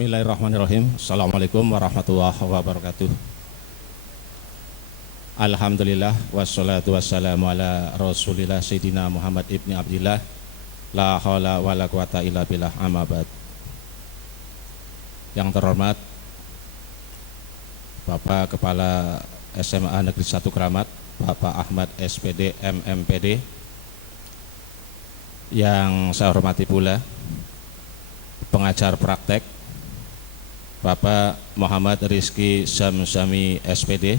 Bismillahirrahmanirrahim. Assalamualaikum warahmatullahi wabarakatuh. Alhamdulillah wassalatu wassalamu ala Rasulillah Sayyidina Muhammad ibni Abdillah. La haula wala quwata illa billah, amma ba'd. Yang terhormat Bapak Kepala SMA Negeri 1 Kramat, Bapak Ahmad SPD MMPD. Yang saya hormati pula pengajar praktek Bapak Muhammad Rizky Zamzami SPD,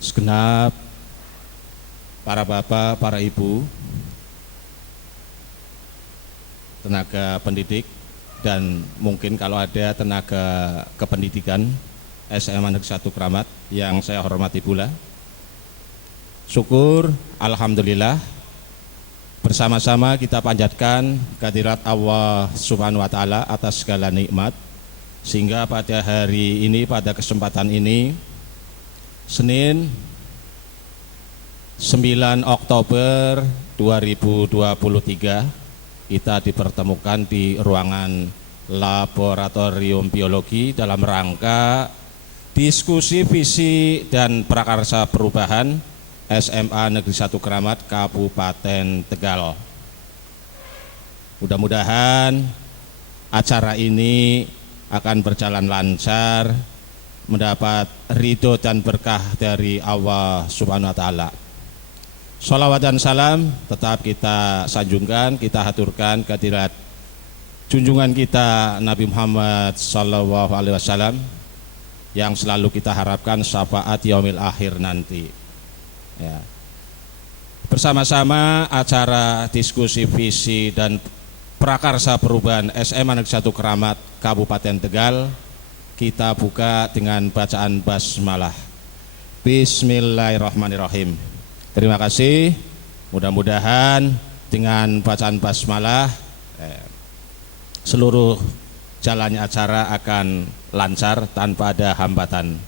segenap para bapak, para ibu, tenaga pendidik, dan mungkin kalau ada tenaga kependidikan SMA Negeri 1 Kramat yang saya hormati pula. Syukur, alhamdulillah, bersama-sama kita panjatkan kehadirat Allah Subhanahu wa Ta'ala atas segala nikmat, sehingga pada hari ini, pada kesempatan ini, Senin 9 Oktober 2023, kita dipertemukan di ruangan laboratorium biologi dalam rangka diskusi visi dan prakarsa perubahan SMA Negeri 1 Kramat Kabupaten Tegal. Mudah-mudahan acara ini akan berjalan lancar, mendapat ridho dan berkah dari Allah Subhanahu wa Ta'ala. Sholawat dan salam tetap kita sanjungkan, kita haturkan kehadirat junjungan kita Nabi Muhammad Sallallahu Alaihi Wasallam yang selalu kita harapkan syafaat yaumil akhir nanti. Ya. Bersama-sama acara diskusi visi dan prakarsa perubahan SMA Negeri 1 Kramat Kabupaten Tegal kita buka dengan bacaan basmalah. Bismillahirrahmanirrahim. Terima kasih. Mudah-mudahan dengan bacaan basmalah seluruh jalannya acara akan lancar tanpa ada hambatan.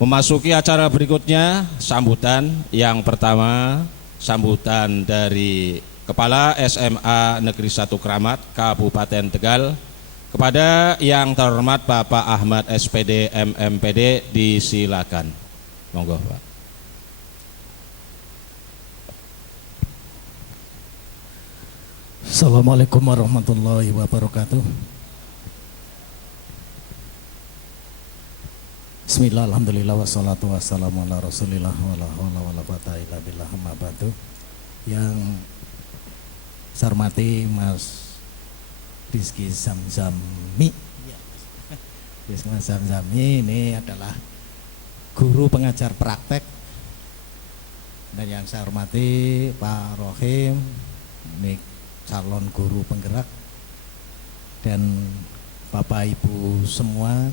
Memasuki acara berikutnya, sambutan yang pertama, sambutan dari Kepala SMA Negeri 1 Kramat Kabupaten Tegal kepada yang terhormat Bapak Ahmad SPD MMPD, disilakan. Monggo, Pak. Assalamualaikum warahmatullahi wabarakatuh. Bismillah, alhamdulillah, wassalatu wassalamu ala rasulillah wala hawla wala quwata illa billah, amma ba'du. Yang saya hormati Mas Rizky Zamzami. Rizky Zamzami ini adalah guru pengajar praktek. Dan yang saya hormati Pak Rohim, ini calon guru penggerak, dan Bapak Ibu semua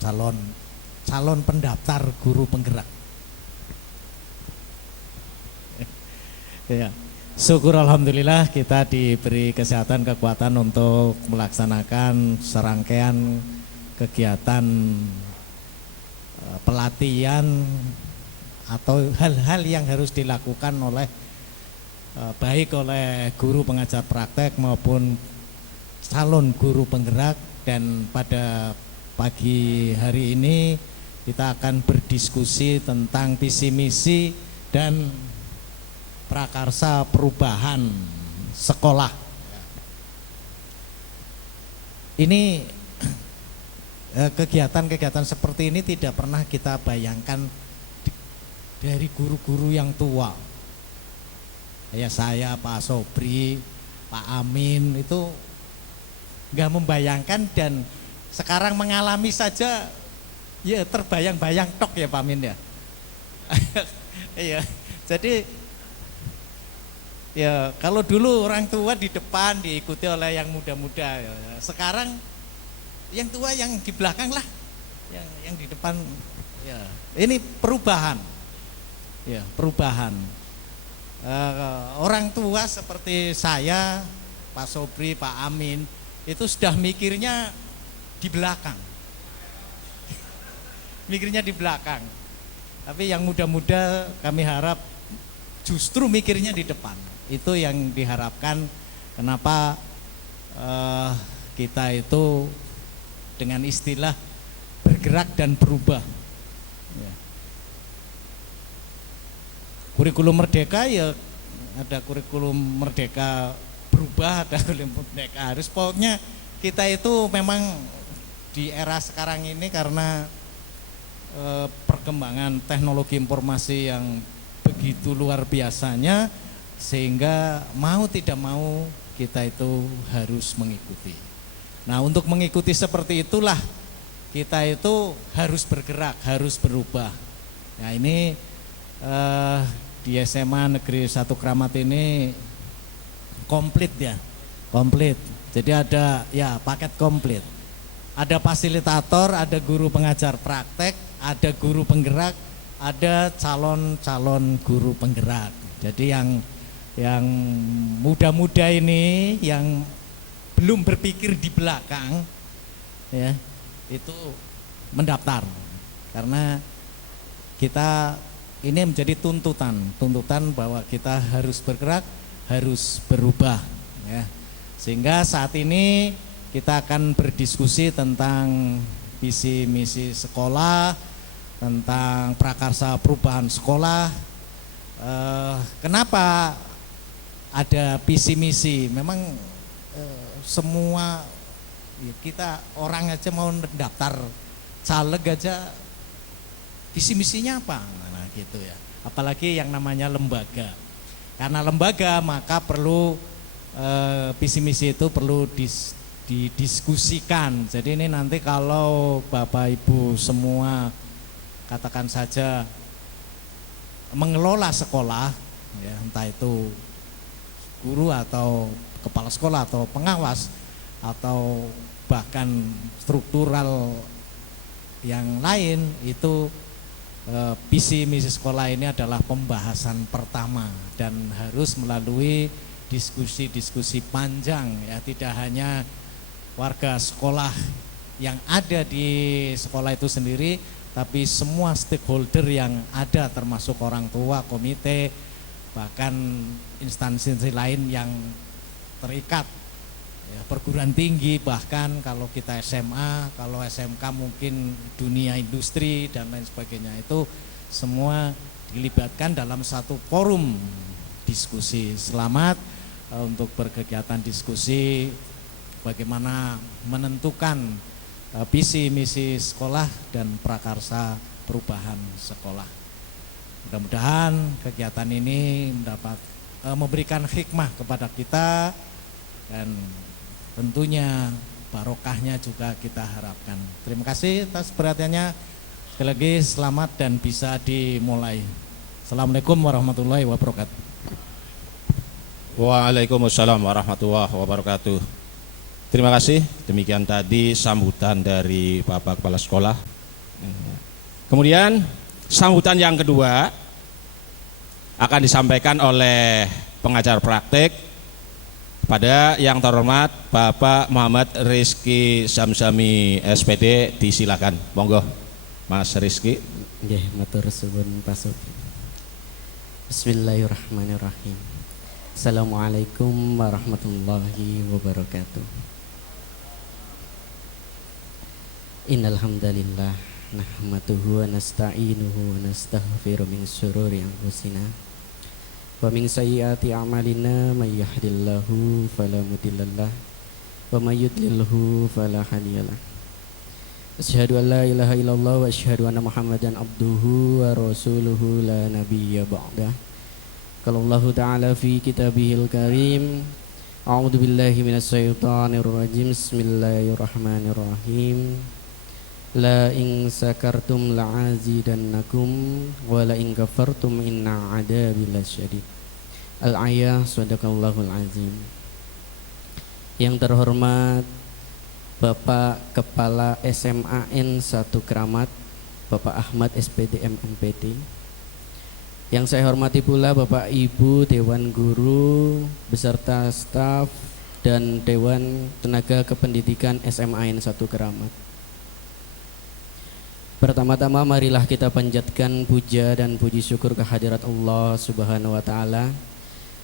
calon pendaftar guru penggerak. Ya. Syukur alhamdulillah kita diberi kesehatan, kekuatan untuk melaksanakan serangkaian kegiatan pelatihan atau hal-hal yang harus dilakukan oleh baik oleh guru pengajar praktek maupun calon guru penggerak. Dan pada pagi hari ini kita akan berdiskusi tentang visi misi dan prakarsa perubahan sekolah. Ini kegiatan-kegiatan seperti ini tidak pernah kita bayangkan dari guru-guru yang tua. Ya, saya, Pak Sobri, Pak Amin itu nggak membayangkan, dan sekarang mengalami saja ya terbayang-bayang tok ya Pak Amin ya. Iya, jadi ya kalau dulu orang tua di depan diikuti oleh yang muda-muda, ya. Sekarang yang tua yang di belakang lah, yang di depan. Ya, ini perubahan, ya perubahan. Orang tua seperti saya, Pak Sobri, Pak Amin itu sudah mikirnya di belakang, mikirnya di belakang. Tapi yang muda-muda kami harap justru mikirnya di depan. Itu yang diharapkan. Kenapa kita itu dengan istilah bergerak dan berubah. Ya. Kurikulum Merdeka ya ada kurikulum Merdeka berubah, ada kurikulum Merdeka harus. Pokoknya kita itu memang di era sekarang ini karena perkembangan teknologi informasi yang begitu luar biasanya, sehingga mau tidak mau kita itu harus mengikuti. Nah, untuk mengikuti seperti itulah kita itu harus bergerak, harus berubah. Nah, ini di SMA Negeri 1 Kramat ini komplit ya, komplit. Jadi ada ya paket komplit. Ada fasilitator, ada guru pengajar praktek, ada guru penggerak, ada calon-calon guru penggerak. Jadi yang muda-muda ini yang belum berpikir di belakang ya, itu mendaftar. Karena kita ini menjadi tuntutan bahwa kita harus bergerak, harus berubah ya. Sehingga saat ini kita akan berdiskusi tentang visi misi sekolah, tentang prakarsa perubahan sekolah. Kenapa ada visi misi? Memang semua kita orang aja mau daftar caleg aja visi misinya apa? Nah gitu ya. Apalagi yang namanya lembaga. Karena lembaga maka perlu visi misi itu perlu didiskusikan. Jadi ini nanti kalau Bapak Ibu semua katakan saja mengelola sekolah ya, entah itu guru atau kepala sekolah atau pengawas atau bahkan struktural yang lain, itu visi misi sekolah ini adalah pembahasan pertama dan harus melalui diskusi-diskusi panjang ya, tidak hanya warga sekolah yang ada di sekolah itu sendiri, tapi semua stakeholder yang ada termasuk orang tua, komite, bahkan instansi lain yang terikat ya, perguruan tinggi, bahkan kalau kita SMA, kalau SMK mungkin dunia industri dan lain sebagainya, itu semua dilibatkan dalam satu forum diskusi. Selamat untuk berkegiatan diskusi bagaimana menentukan visi misi sekolah dan prakarsa perubahan sekolah. Mudah-mudahan kegiatan ini mendapat memberikan hikmah kepada kita dan tentunya barokahnya juga kita harapkan. Terima kasih atas perhatiannya. Sekali lagi selamat dan bisa dimulai. Assalamualaikum warahmatullahi wabarakatuh. Waalaikumsalam warahmatullahi wabarakatuh. Terima kasih. Demikian tadi sambutan dari Bapak Kepala Sekolah. Kemudian sambutan yang kedua akan disampaikan oleh pengajar praktek pada yang terhormat Bapak Muhammad Rizky Samsami SPD. Disilakan, monggo Mas Rizky. Nggih, matur suwun pasuk. Bismillahirrahmanirrahim. Assalamualaikum warahmatullahi wabarakatuh. Innal hamdalillah nahmaduhu wa nasta'inuhu wa nastaghfiru min syururi anfusina wa min sayyiati a'malina may yahdihillahu fala mudhillalah wa may yudlilhu fala hadiyalah. Asyhadu an la ilaha illallah wa asyhadu anna Muhammadan abduhu wa rasuluhu la nabiyya ba'dah. Qala Allahu ta'ala fi kitabihil karim, a'udzu billahi minasy syaithanir rajim. Bismillahirrahmanirrahim. La in sakartum la'azidannakum wa la in kafartum inna 'adzabi lasyadid. Al-ayah, sadaqallahul azim. Yang terhormat Bapak Kepala SMAN 1 Kramat, Bapak Ahmad SPD MNPD. Yang saya hormati pula Bapak Ibu Dewan Guru beserta staf dan Dewan Tenaga Kependidikan SMAN 1 Kramat. Pertama-tama marilah kita panjatkan puja dan puji syukur kehadirat Allah Subhanahu wa taala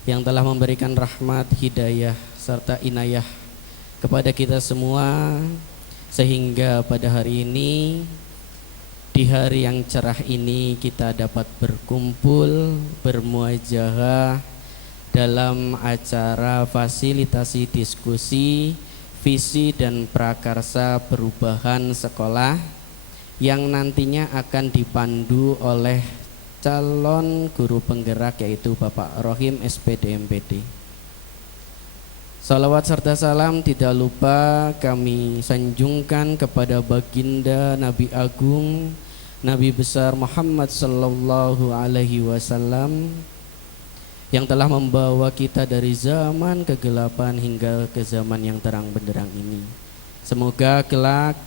yang telah memberikan rahmat, hidayah serta inayah kepada kita semua, sehingga pada hari ini, di hari yang cerah ini, kita dapat berkumpul, bermuajahah dalam acara fasilitasi diskusi visi dan prakarsa perubahan sekolah yang nantinya akan dipandu oleh calon guru penggerak, yaitu Bapak Rohim SPD MPD. Salawat serta salam tidak lupa kami sanjungkan kepada baginda Nabi Agung, Nabi besar Muhammad sallallahu alaihi wasallam, yang telah membawa kita dari zaman kegelapan hingga ke zaman yang terang benderang ini. Semoga kelak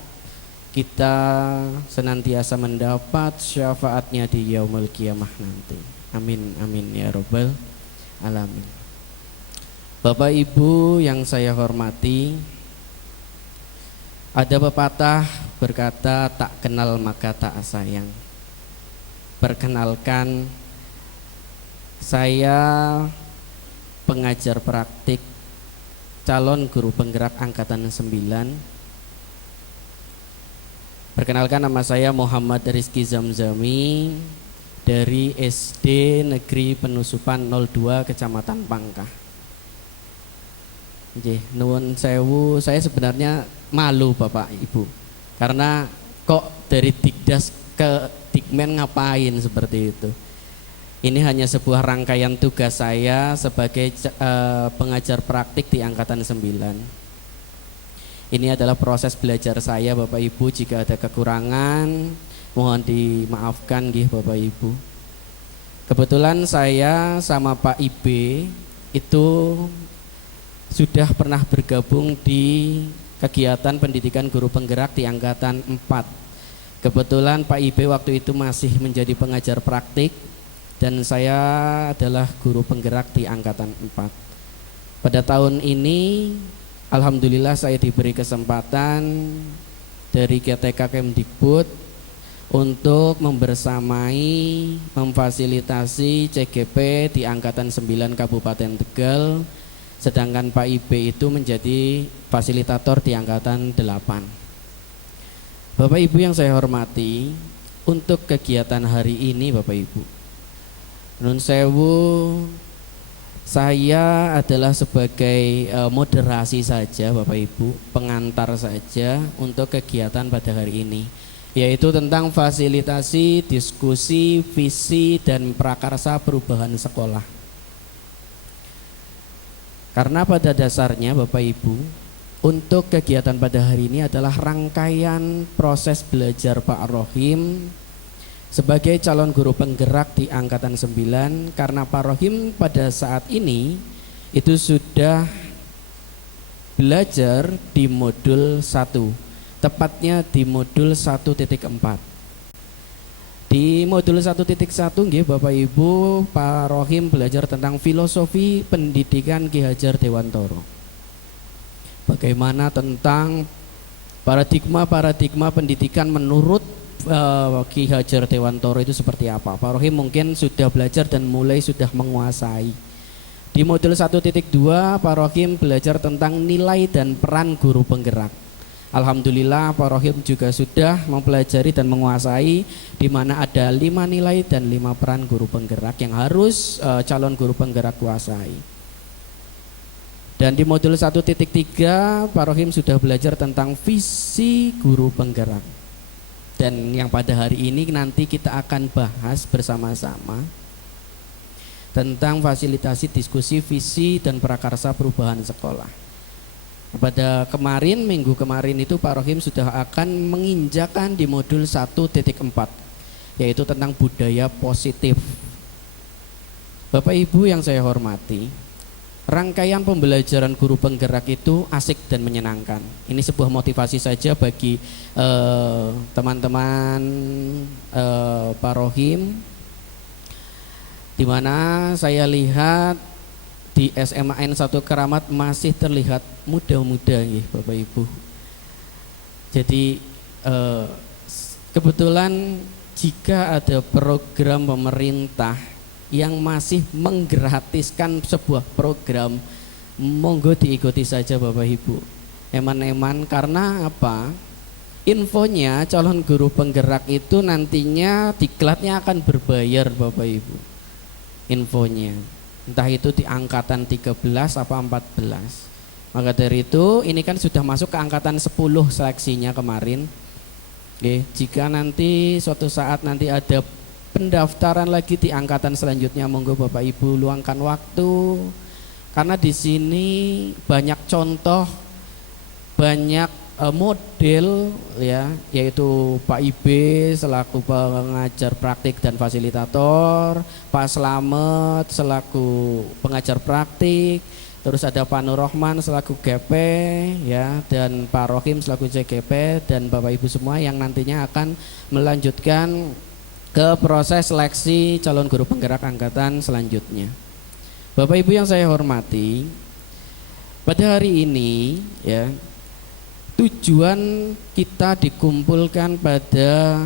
kita senantiasa mendapat syafaatnya di yaumul qiyamah nanti. Amin amin ya rabbal alamin. Bapak Ibu yang saya hormati, ada pepatah berkata, tak kenal maka tak sayang. Perkenalkan, saya pengajar praktik calon guru penggerak angkatan 9. Perkenalkan, nama saya Muhammad Rizky Zamzami dari SD Negeri Penusupan 02 Kecamatan Pangkah. Nuwun sewu, saya sebenarnya malu Bapak Ibu, karena kok dari Dikdas ke Dikmen ngapain seperti itu. Ini hanya sebuah rangkaian tugas saya sebagai pengajar praktik di angkatan 9. Ini adalah proses belajar saya Bapak Ibu. Jika ada kekurangan mohon dimaafkan nggih Bapak Ibu. Kebetulan saya sama Pak Ibe itu sudah pernah bergabung di kegiatan pendidikan guru penggerak di angkatan 4. Kebetulan Pak Ibe waktu itu masih menjadi pengajar praktik dan saya adalah guru penggerak di angkatan 4. Pada tahun ini alhamdulillah saya diberi kesempatan dari GTK Kemdikbud untuk membersamai, memfasilitasi CGP di angkatan 9 Kabupaten Tegal, sedangkan Pak Ibe itu menjadi fasilitator di angkatan 8. Bapak Ibu yang saya hormati, untuk kegiatan hari ini Bapak Ibu, nun sewu, saya adalah sebagai moderasi saja Bapak Ibu, pengantar saja untuk kegiatan pada hari ini, yaitu tentang fasilitasi diskusi visi dan prakarsa perubahan sekolah. Karena pada dasarnya Bapak Ibu, untuk kegiatan pada hari ini adalah rangkaian proses belajar Pak Rohim sebagai calon guru penggerak di angkatan 9. Karena Pak Rohim pada saat ini itu sudah belajar di modul 1, tepatnya di modul 1.4. Di modul 1.1 nggih Bapak Ibu, Pak Rohim belajar tentang filosofi pendidikan Ki Hajar Dewantoro. Bagaimana tentang paradigma pendidikan menurut Ki Hajar Dewantoro itu seperti apa. Pak Rohim mungkin sudah belajar dan mulai sudah menguasai. Di modul 1.2 Pak Rohim belajar tentang nilai dan peran guru penggerak. Alhamdulillah Pak Rohim juga sudah mempelajari dan menguasai, di mana ada 5 nilai dan 5 peran guru penggerak yang harus calon guru penggerak kuasai. Dan di modul 1.3 Pak Rohim sudah belajar tentang visi guru penggerak. Dan yang pada hari ini nanti kita akan bahas bersama-sama tentang fasilitasi diskusi visi dan prakarsa perubahan sekolah. Pada kemarin, minggu kemarin itu Pak Rohim sudah akan menginjakan di modul 1.4, yaitu tentang budaya positif. Bapak Ibu yang saya hormati, rangkaian pembelajaran guru penggerak itu asik dan menyenangkan. Ini sebuah motivasi saja bagi teman-teman Pak Rohim, di mana saya lihat di SMA N1 Keramat masih terlihat muda-muda ya Bapak Ibu. Jadi kebetulan jika ada program pemerintah yang masih menggratiskan sebuah program, monggo diikuti saja Bapak Ibu. eman-eman. Karena apa? Infonya calon guru penggerak itu nantinya diklatnya akan berbayar Bapak Ibu. Infonya entah itu di angkatan 13 apa 14. Maka dari itu ini kan sudah masuk ke angkatan 10 seleksinya kemarin. Oke, jika nanti suatu saat nanti ada pendaftaran lagi di angkatan selanjutnya, monggo Bapak Ibu luangkan waktu. Karena di sini banyak contoh, banyak model ya, yaitu Pak Ibe selaku pengajar praktik dan fasilitator, Pak Slamet selaku pengajar praktik, terus ada Pak Nur Rohman selaku GP ya, dan Pak Rohim selaku CGP, dan Bapak Ibu semua yang nantinya akan melanjutkan ke proses seleksi calon guru penggerak angkatan selanjutnya. Bapak Ibu yang saya hormati, pada hari ini ya, tujuan kita dikumpulkan pada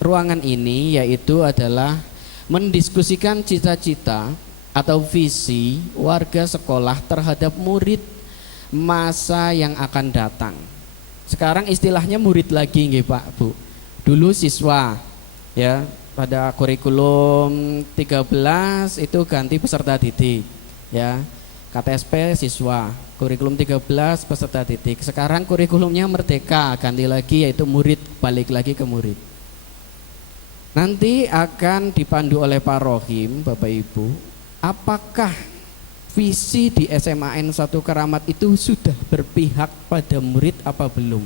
ruangan ini yaitu adalah mendiskusikan cita-cita atau visi warga sekolah terhadap murid masa yang akan datang. Sekarang istilahnya murid lagi nggih Pak Bu. Dulu siswa ya, pada kurikulum 13 itu ganti peserta didik ya. KTSP siswa, kurikulum 13 peserta didik. Sekarang kurikulumnya merdeka, ganti lagi yaitu murid, balik lagi ke murid. Nanti akan dipandu oleh Pak Rohim, Bapak Ibu, apakah visi di SMAN 1 Keramat itu sudah berpihak pada murid apa belum?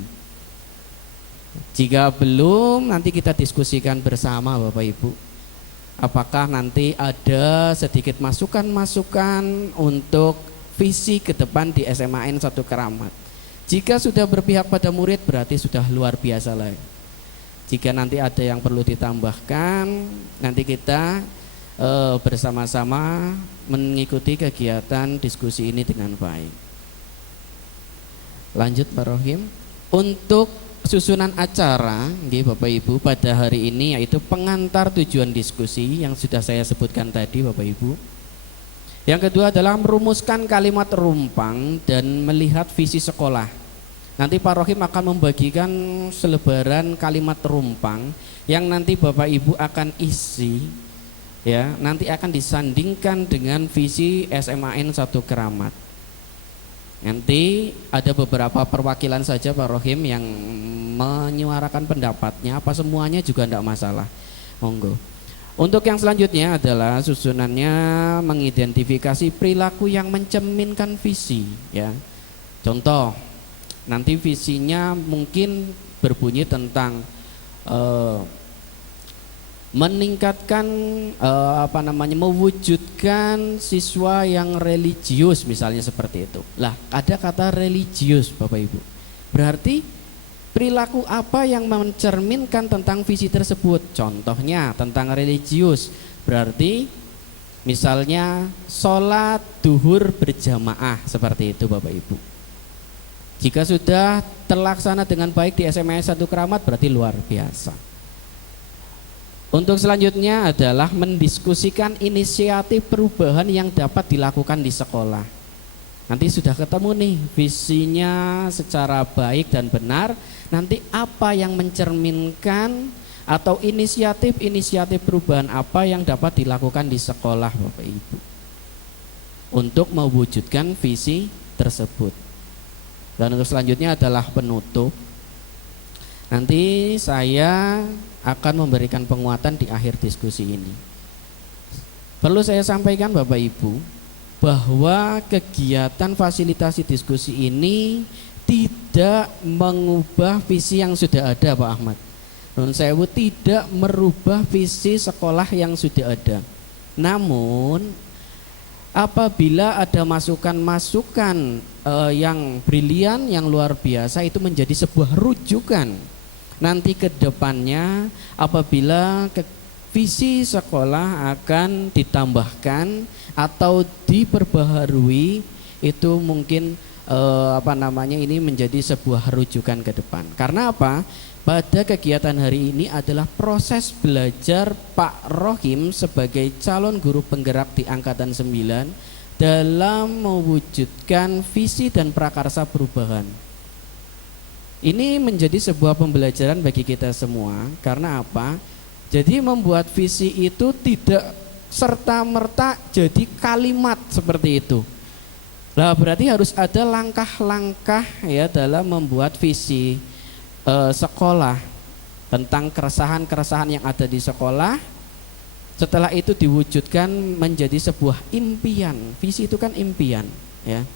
Jika belum, nanti kita diskusikan bersama Bapak Ibu. Apakah nanti ada sedikit masukan-masukan untuk visi ke depan di SMAN 1 Keramat. Jika sudah berpihak pada murid berarti sudah luar biasa lah. Jika nanti ada yang perlu ditambahkan, nanti kita bersama-sama mengikuti kegiatan diskusi ini dengan baik. Lanjut Pak Rohim. Untuk susunan acara Bapak Ibu pada hari ini yaitu pengantar tujuan diskusi yang sudah saya sebutkan tadi Bapak Ibu. Yang kedua adalah merumuskan kalimat rumpang dan melihat visi sekolah. Nanti Pak Rohim akan membagikan selebaran kalimat rumpang yang nanti Bapak Ibu akan isi ya, nanti akan disandingkan dengan visi SMAN 1 Keramat. Nanti ada beberapa perwakilan saja Pak Rohim yang menyuarakan pendapatnya, apa semuanya juga tidak masalah, monggo. Untuk yang selanjutnya adalah susunannya mengidentifikasi perilaku yang mencerminkan visi ya. Contoh, nanti visinya mungkin berbunyi tentang meningkatkan mewujudkan siswa yang religius misalnya seperti itu. Lah, ada kata religius Bapak Ibu. Berarti perilaku apa yang mencerminkan tentang visi tersebut? Contohnya tentang religius. Berarti misalnya sholat duhur berjamaah seperti itu Bapak Ibu. Jika sudah terlaksana dengan baik di SMA 1 Keramat berarti luar biasa. Untuk selanjutnya adalah mendiskusikan inisiatif perubahan yang dapat dilakukan di sekolah. Nanti sudah ketemu nih visinya secara baik dan benar. Nanti apa yang mencerminkan atau inisiatif perubahan apa yang dapat dilakukan di sekolah Bapak Ibu untuk mewujudkan visi tersebut. Dan untuk selanjutnya adalah penutup. Nanti saya akan memberikan penguatan di akhir diskusi ini. Perlu saya sampaikan Bapak Ibu bahwa kegiatan fasilitasi diskusi ini tidak mengubah visi yang sudah ada Pak Ahmad. Nun sewu, tidak merubah visi sekolah yang sudah ada. Namun apabila ada masukan-masukan yang brilian, yang luar biasa, itu menjadi sebuah rujukan nanti ke depannya apabila visi sekolah akan ditambahkan atau diperbaharui, itu mungkin ini menjadi sebuah rujukan ke depan. Karena apa? Pada kegiatan hari ini adalah proses belajar Pak Rohim sebagai calon guru penggerak di angkatan 9 dalam mewujudkan visi dan prakarsa perubahan. Ini menjadi sebuah pembelajaran bagi kita semua. Karena apa? Jadi membuat visi itu tidak serta-merta jadi kalimat seperti itu. Lah berarti harus ada langkah-langkah ya dalam membuat visi sekolah, tentang keresahan-keresahan yang ada di sekolah. Setelah itu diwujudkan menjadi sebuah impian. Visi itu kan impian, ya.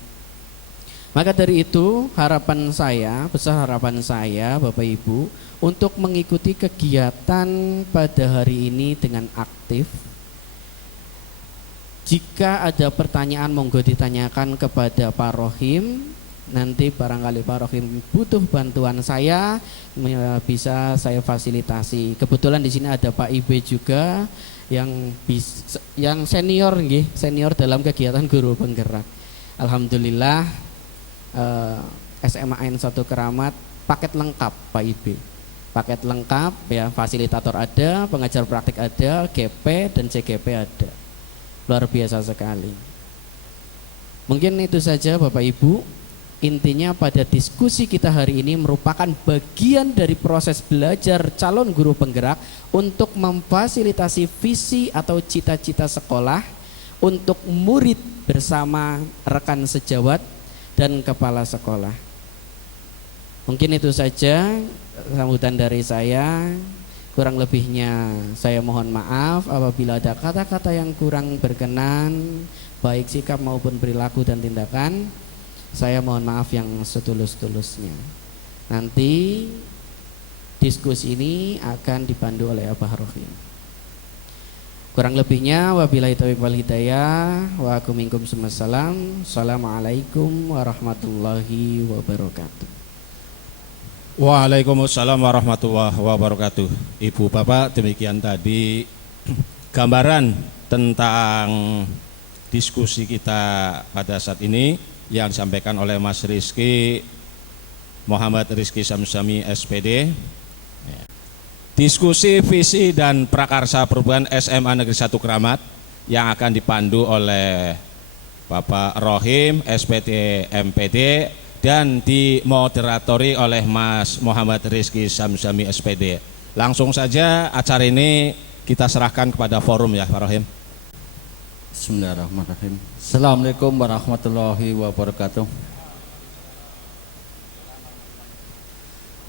Maka dari itu harapan saya, besar harapan saya Bapak Ibu untuk mengikuti kegiatan pada hari ini dengan aktif. Jika ada pertanyaan monggo ditanyakan kepada Pak Rohim. Nanti barangkali Pak Rohim butuh bantuan saya, bisa saya fasilitasi. Kebetulan di sini ada Pak Ibe juga yang senior nggih, senior dalam kegiatan guru penggerak. Alhamdulillah SMA N1 Keramat paket lengkap Pak Ibe. Paket lengkap ya, fasilitator ada, pengajar praktik ada, GP dan CGP ada. Luar biasa sekali. Mungkin itu saja Bapak Ibu. Intinya pada diskusi kita hari ini merupakan bagian dari proses belajar calon guru penggerak untuk memfasilitasi visi atau cita-cita sekolah untuk murid bersama rekan sejawat dan kepala sekolah. Mungkin itu saja sambutan dari saya. Kurang lebihnya saya mohon maaf apabila ada kata-kata yang kurang berkenan, baik sikap maupun perilaku dan tindakan. Saya mohon maaf yang setulus-tulusnya. Nanti diskusi ini akan dipandu oleh Abah Rohim. Kurang lebihnya wabillahi taufiq wal hidayah wa aku minkum sumassalam. Assalamualaikum warahmatullahi wabarakatuh. Waalaikumsalam warahmatullahi wabarakatuh. Ibu Bapak, demikian tadi gambaran tentang diskusi kita pada saat ini yang disampaikan oleh Mas Rizky Muhammad Rizky Samsami SPD. Diskusi visi dan prakarsa perubahan SMA Negeri 1 Keramat yang akan dipandu oleh Bapak Rohim SPD MPD dan dimoderatori oleh Mas Muhammad Rizky Samsami SPD. Langsung saja acara ini kita serahkan kepada forum ya Pak Rohim. Bismillahirrahmanirrahim. Assalamualaikum warahmatullahi wabarakatuh.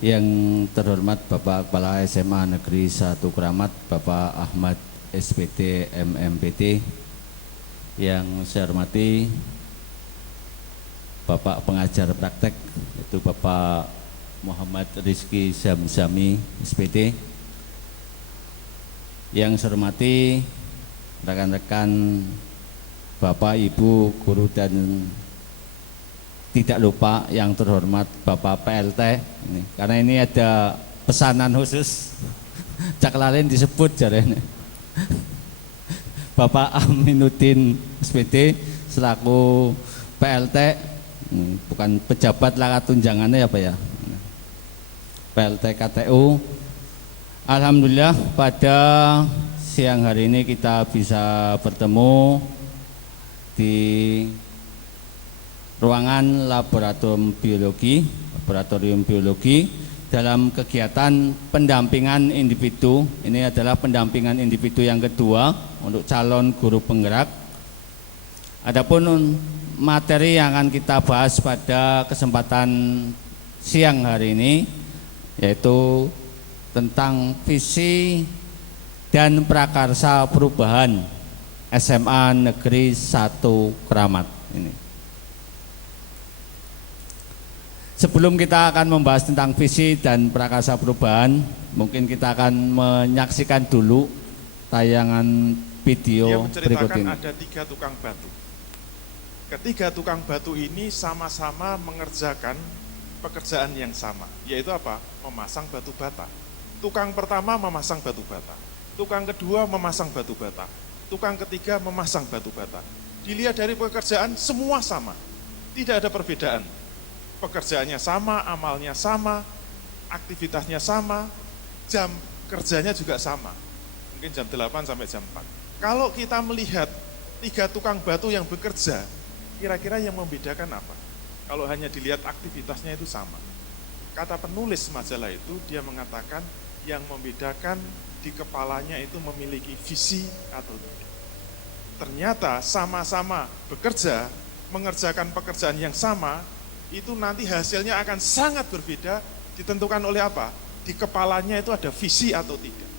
Yang terhormat Bapak Kepala SMA Negeri 1 Keramat, Bapak Ahmad SPD MMPT. Yang saya hormati Bapak pengajar praktek, yaitu Bapak Muhammad Rizky Samsami SPD. Yang saya hormati rekan-rekan Bapak, Ibu, guru dan tidak lupa yang terhormat Bapak PLT ini. Karena ini ada pesanan khusus. Cak lalen disebut jarene. Bapak Aminuddin SPD selaku PLT, bukan pejabat lah tunjangannya ya Pak ya. PLT KTU. Alhamdulillah pada siang hari ini kita bisa bertemu di ruangan laboratorium biologi dalam kegiatan pendampingan individu. Ini adalah pendampingan individu yang kedua untuk calon guru penggerak. Adapun materi yang akan kita bahas pada kesempatan siang hari ini yaitu tentang visi dan prakarsa perubahan SMA Negeri 1 Keramat ini. Sebelum kita akan membahas tentang visi dan prakarsa perubahan, mungkin kita akan menyaksikan dulu tayangan video berikut ini. Ada 3 tukang batu. Ketiga tukang batu ini sama-sama mengerjakan pekerjaan yang sama, yaitu apa? Memasang batu bata. Tukang pertama memasang batu bata, tukang kedua memasang batu bata, tukang ketiga memasang batu bata. Dilihat dari pekerjaan semua sama, tidak ada perbedaan. Pekerjaannya sama, amalnya sama, aktivitasnya sama, jam kerjanya juga sama. Mungkin jam 8 sampai jam 4. Kalau kita melihat 3 tukang batu yang bekerja, kira-kira yang membedakan apa? Kalau hanya dilihat aktivitasnya itu sama. Kata penulis majalah itu, dia mengatakan yang membedakan di kepalanya itu memiliki visi atau tidak. Ternyata sama-sama bekerja, mengerjakan pekerjaan yang sama, itu nanti hasilnya akan sangat berbeda, ditentukan oleh apa? Di kepalanya itu ada visi atau tidak.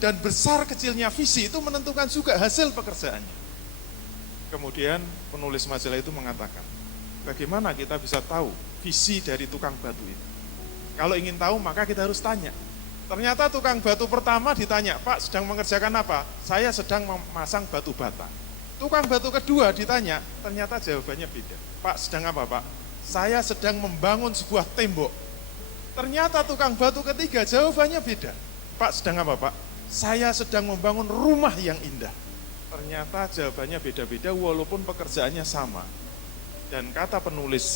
Dan besar kecilnya visi itu menentukan juga hasil pekerjaannya. Kemudian penulis majalah itu mengatakan, bagaimana kita bisa tahu visi dari tukang batu itu? Kalau ingin tahu maka kita harus tanya. Ternyata tukang batu pertama ditanya, Pak sedang mengerjakan apa? Saya sedang memasang batu bata. Tukang batu kedua ditanya, ternyata jawabannya beda. Pak sedang apa Pak? Saya sedang membangun sebuah tembok. Ternyata tukang batu ketiga jawabannya beda. Pak sedang apa Pak? Saya sedang membangun rumah yang indah. Ternyata jawabannya beda-beda walaupun pekerjaannya sama. Dan kata penulis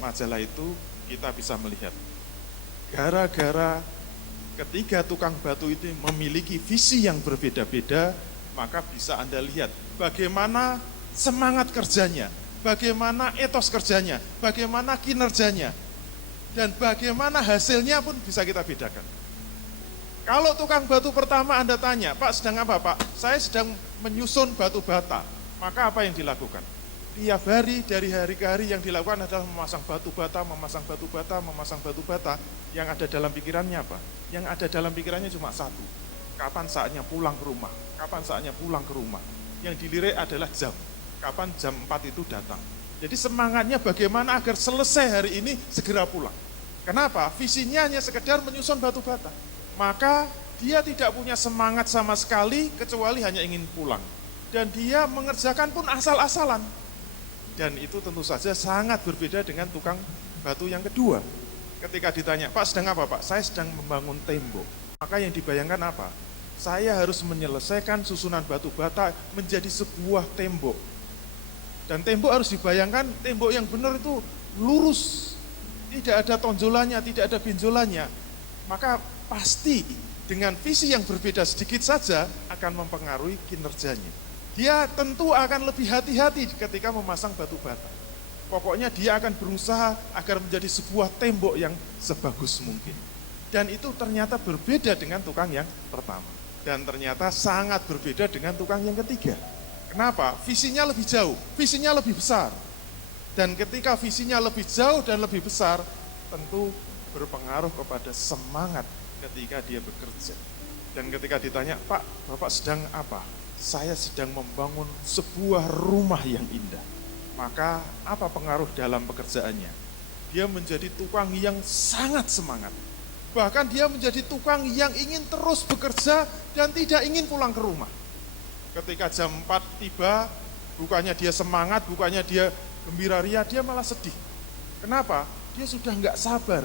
majalah itu kita bisa melihat. Gara-gara ketiga tukang batu itu memiliki visi yang berbeda-beda, maka bisa Anda lihat bagaimana semangat kerjanya, bagaimana etos kerjanya, bagaimana kinerjanya, dan bagaimana hasilnya pun bisa kita bedakan. Kalau tukang batu pertama Anda tanya, Pak sedang apa Pak? Saya sedang menyusun batu bata. Maka apa yang dilakukan? Tiap hari dari hari ke hari yang dilakukan adalah memasang batu bata, memasang batu bata, memasang batu bata. Yang ada dalam pikirannya apa? Yang ada dalam pikirannya cuma satu. Kapan saatnya pulang ke rumah? Kapan saatnya pulang ke rumah? Yang dilirik adalah jam. Kapan jam 4 itu datang? Jadi semangatnya bagaimana agar selesai hari ini segera pulang. Kenapa? Visinya hanya sekedar menyusun batu bata. Maka dia tidak punya semangat sama sekali kecuali hanya ingin pulang. Dan dia mengerjakan pun asal-asalan. Dan itu tentu saja sangat berbeda dengan tukang batu yang kedua. Ketika ditanya, Pak sedang apa Pak? Saya sedang membangun tembok. Maka yang dibayangkan apa? Saya harus menyelesaikan susunan batu bata menjadi sebuah tembok. Dan tembok harus dibayangkan, tembok yang benar itu lurus. Tidak ada tonjolannya, tidak ada benjolannya. Maka pasti dengan visi yang berbeda sedikit saja akan mempengaruhi kinerjanya. Dia tentu akan lebih hati-hati ketika memasang batu bata. Pokoknya dia akan berusaha agar menjadi sebuah tembok yang sebagus mungkin. Dan itu ternyata berbeda dengan tukang yang pertama. Dan ternyata sangat berbeda dengan tukang yang ketiga. Kenapa? Visinya lebih jauh, visinya lebih besar. Dan ketika visinya lebih jauh dan lebih besar, tentu berpengaruh kepada semangat ketika dia bekerja. Dan ketika ditanya, Pak, Bapak sedang apa? Saya sedang membangun sebuah rumah yang indah. Maka apa pengaruh dalam pekerjaannya? Dia menjadi tukang yang sangat semangat. Bahkan dia menjadi tukang yang ingin terus bekerja dan tidak ingin pulang ke rumah. Ketika jam 4 tiba, bukannya dia semangat, bukannya dia gembira ria, dia malah sedih. Kenapa? Dia sudah nggak sabar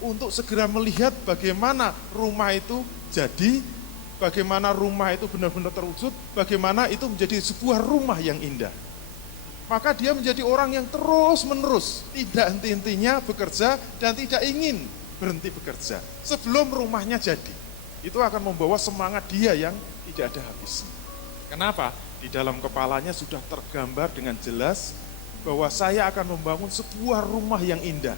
untuk segera melihat bagaimana rumah itu jadi, bagaimana rumah itu benar-benar terwujud, bagaimana itu menjadi sebuah rumah yang indah. Maka dia menjadi orang yang terus-menerus, tidak henti-hentinya bekerja dan tidak ingin berhenti bekerja sebelum rumahnya jadi. Itu akan membawa semangat dia yang tidak ada habisnya. Kenapa? Di dalam kepalanya sudah tergambar dengan jelas bahwa saya akan membangun sebuah rumah yang indah.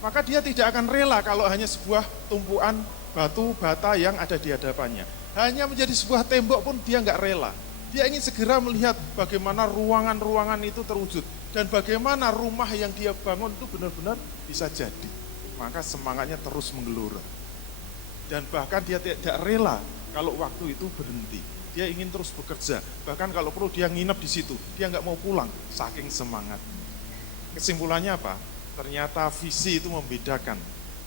Maka dia tidak akan rela kalau hanya sebuah tumpuan batu bata yang ada di hadapannya. Hanya menjadi sebuah tembok pun dia nggak rela. Dia ingin segera melihat bagaimana ruangan-ruangan itu terwujud. Dan bagaimana rumah yang dia bangun itu benar-benar bisa jadi. Maka semangatnya terus menggelora. Dan bahkan dia tidak rela kalau waktu itu berhenti. Dia ingin terus bekerja. Bahkan kalau perlu dia nginep di situ. Dia nggak mau pulang, saking semangat. Kesimpulannya apa? Ternyata visi itu membedakan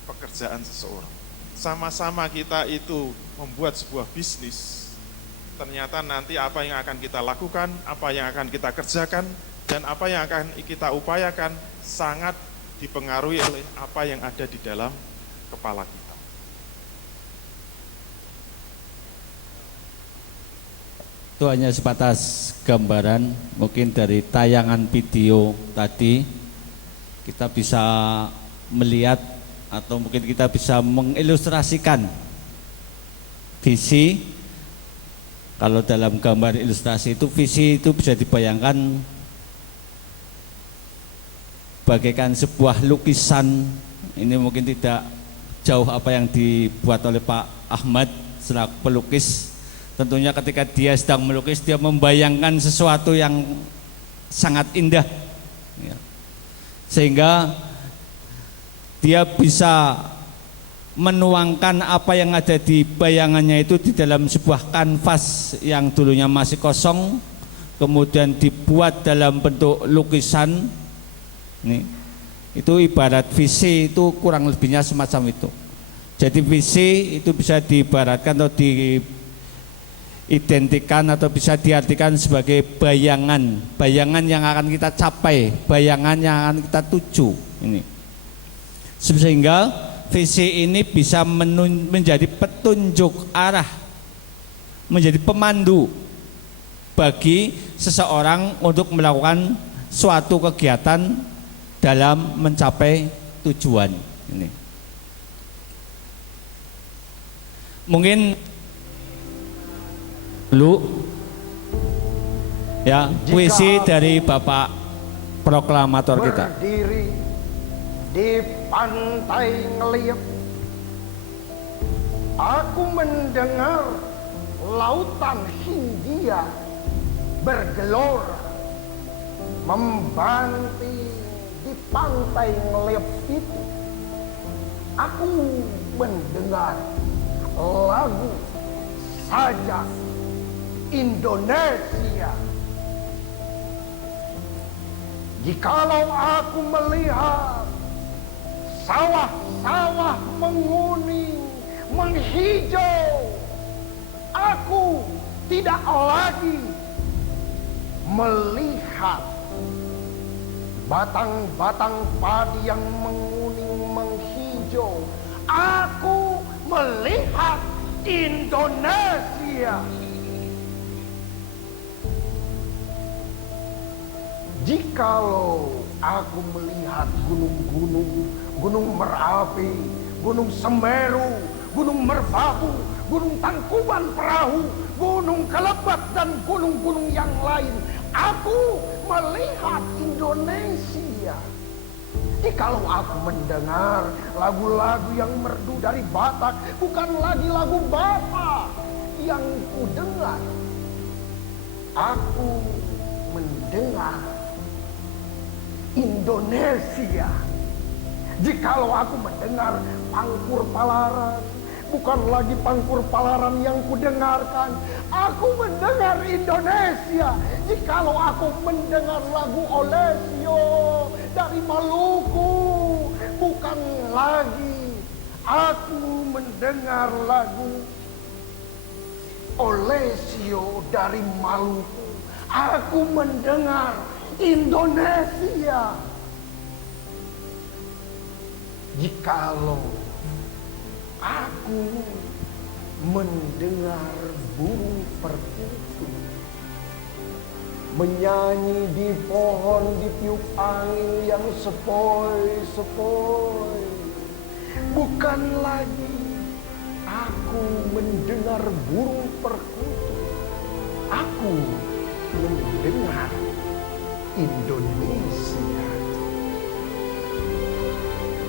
pekerjaan seseorang. Sama-sama kita itu membuat sebuah bisnis, ternyata nanti apa yang akan kita lakukan, apa yang akan kita kerjakan, dan apa yang akan kita upayakan sangat dipengaruhi oleh apa yang ada di dalam kepala kita. Itu hanya sebatas gambaran, mungkin dari tayangan video tadi kita bisa melihat atau mungkin kita bisa mengilustrasikan visi Kalau dalam gambar ilustrasi itu visi itu bisa dibayangkan bagaikan sebuah lukisan. Ini mungkin tidak jauh apa yang dibuat oleh Pak Ahmad selaku pelukis. Tentunya ketika dia sedang melukis, dia membayangkan sesuatu yang sangat indah, ya. Sehingga dia bisa menuangkan apa yang ada di bayangannya itu di dalam sebuah kanvas yang dulunya masih kosong, kemudian dibuat dalam bentuk lukisan. Nih, itu ibarat visi itu kurang lebihnya semacam itu. Jadi visi itu bisa diibaratkan atau diidentikan atau bisa diartikan sebagai bayangan yang akan kita capai, bayangan yang akan kita tuju. Ini, sehingga visi ini bisa menjadi petunjuk arah, menjadi pemandu bagi seseorang untuk melakukan suatu kegiatan dalam mencapai tujuan. Ini mungkin dulu ya puisi dari Bapak proklamator kita. Berdiri di pantai ngeliat, aku mendengar lautan Hindia bergelora, membanting di pantai ngeliat itu. Aku mendengar lagu sajak Indonesia. Jikalau aku melihat sawah-sawah menguning, menghijau, aku tidak lagi melihat batang-batang padi yang menguning, menghijau. Aku melihat Indonesia. Jikalau aku melihat gunung-gunung, Gunung Merapi, Gunung Semeru, Gunung Merbabu, Gunung Tangkuban Perahu, Gunung Kelebat, dan gunung-gunung yang lain, aku melihat Indonesia. Jikalau aku mendengar lagu-lagu yang merdu dari Batak, bukan lagi lagu Batak yang ku dengar, aku mendengar Indonesia. Jikalau aku mendengar Pangkur Palaran, bukan lagi Pangkur Palaran yang kudengarkan, aku mendengar Indonesia. Jikalau aku mendengar lagu Olesio dari Maluku, bukan lagi aku mendengar lagu Olesio dari Maluku, aku mendengar Indonesia. Jikalau aku mendengar burung perkutut menyanyi di pohon, di tiup angin yang sepoi-sepoi, bukan lagi aku mendengar burung perkutut, aku mendengar Indonesia.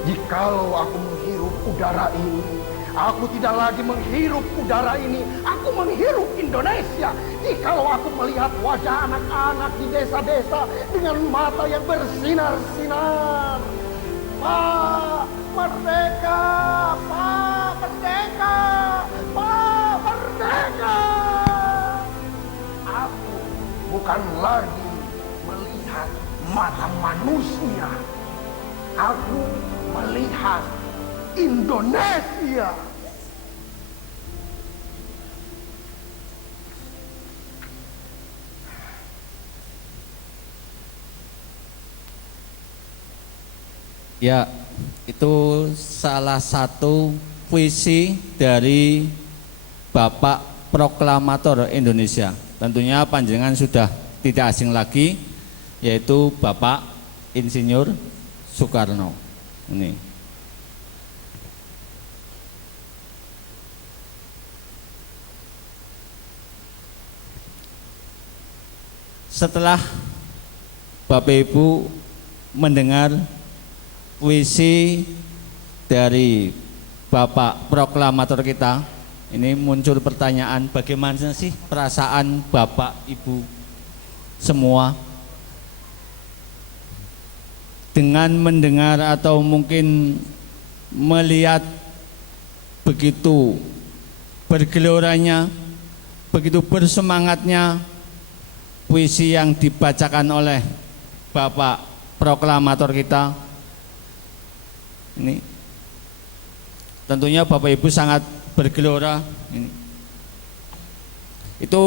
Jikalau aku menghirup udara ini, aku tidak lagi menghirup udara ini, aku menghirup Indonesia. Jikalau aku melihat wajah anak-anak di desa-desa dengan mata yang bersinar-sinar, Pak Merdeka, Pak Merdeka, Pak Merdeka, aku bukan lagi melihat mata manusia, aku melihat Indonesia. Ya, itu salah satu puisi dari Bapak Proklamator Indonesia. Tentunya panjenengan sudah tidak asing lagi, yaitu Bapak Insinyur Soekarno. Ini. setelah Bapak Ibu mendengar puisi dari Bapak proklamator kita, ini muncul pertanyaan, bagaimana sih perasaan Bapak Ibu semua dengan mendengar atau mungkin melihat begitu bergeloranya, begitu bersemangatnya puisi yang dibacakan oleh Bapak proklamator kita. Ini tentunya Bapak Ibu sangat bergelora. Ini itu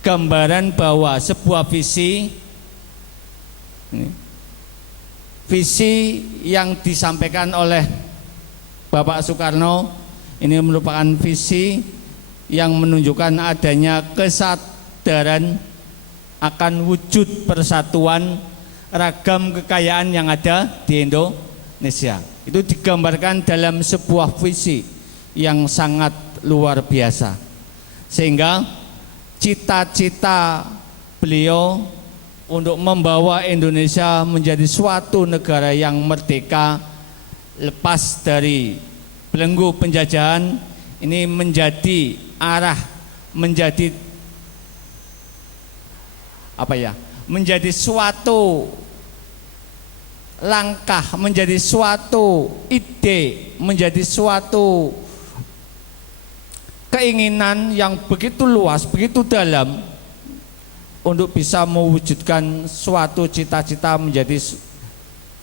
gambaran bahwa sebuah visi, ini, visi yang disampaikan oleh Bapak Soekarno ini merupakan visi yang menunjukkan adanya kesadaran akan wujud persatuan ragam kekayaan yang ada di Indonesia. Itu digambarkan dalam sebuah visi yang sangat luar biasa, sehingga cita-cita beliau untuk membawa Indonesia menjadi suatu negara yang merdeka, lepas dari belenggu penjajahan, ini menjadi arah, menjadi menjadi suatu langkah, menjadi suatu ide, menjadi suatu keinginan yang begitu luas, begitu dalam untuk bisa mewujudkan suatu cita-cita menjadi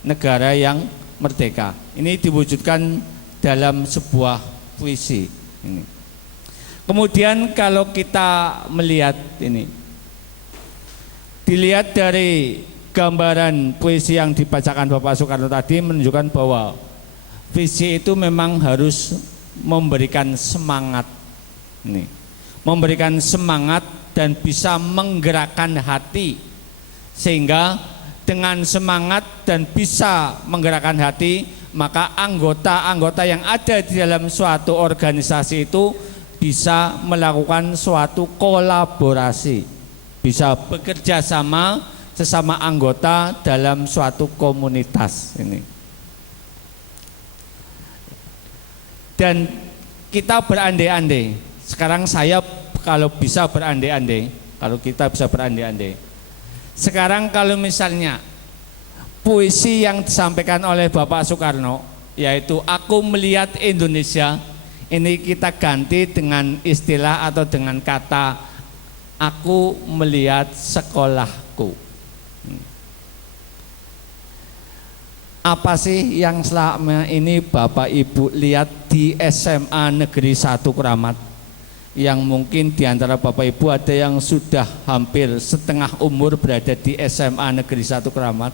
negara yang merdeka. Ini diwujudkan dalam sebuah puisi ini. Kemudian kalau kita melihat ini, dilihat dari gambaran puisi yang dibacakan Bapak Soekarno tadi menunjukkan bahwa visi itu memang harus memberikan semangat, ini, memberikan semangat dan bisa menggerakkan hati, sehingga dengan semangat dan bisa menggerakkan hati, maka anggota-anggota yang ada di dalam suatu organisasi itu bisa melakukan suatu kolaborasi, bisa bekerja sama sesama anggota dalam suatu komunitas ini. Dan kita berandai-andai, sekarang saya kalau bisa berandai-andai, kalau kita bisa berandai-andai, sekarang kalau misalnya puisi yang disampaikan oleh Bapak Soekarno, yaitu aku melihat Indonesia, ini kita ganti dengan istilah atau dengan kata aku melihat sekolahku. Apa sih yang selama ini Bapak Ibu lihat di SMA Negeri 1 Keramat, yang mungkin diantara Bapak Ibu ada yang sudah hampir setengah umur berada di SMA Negeri 1 Keramat,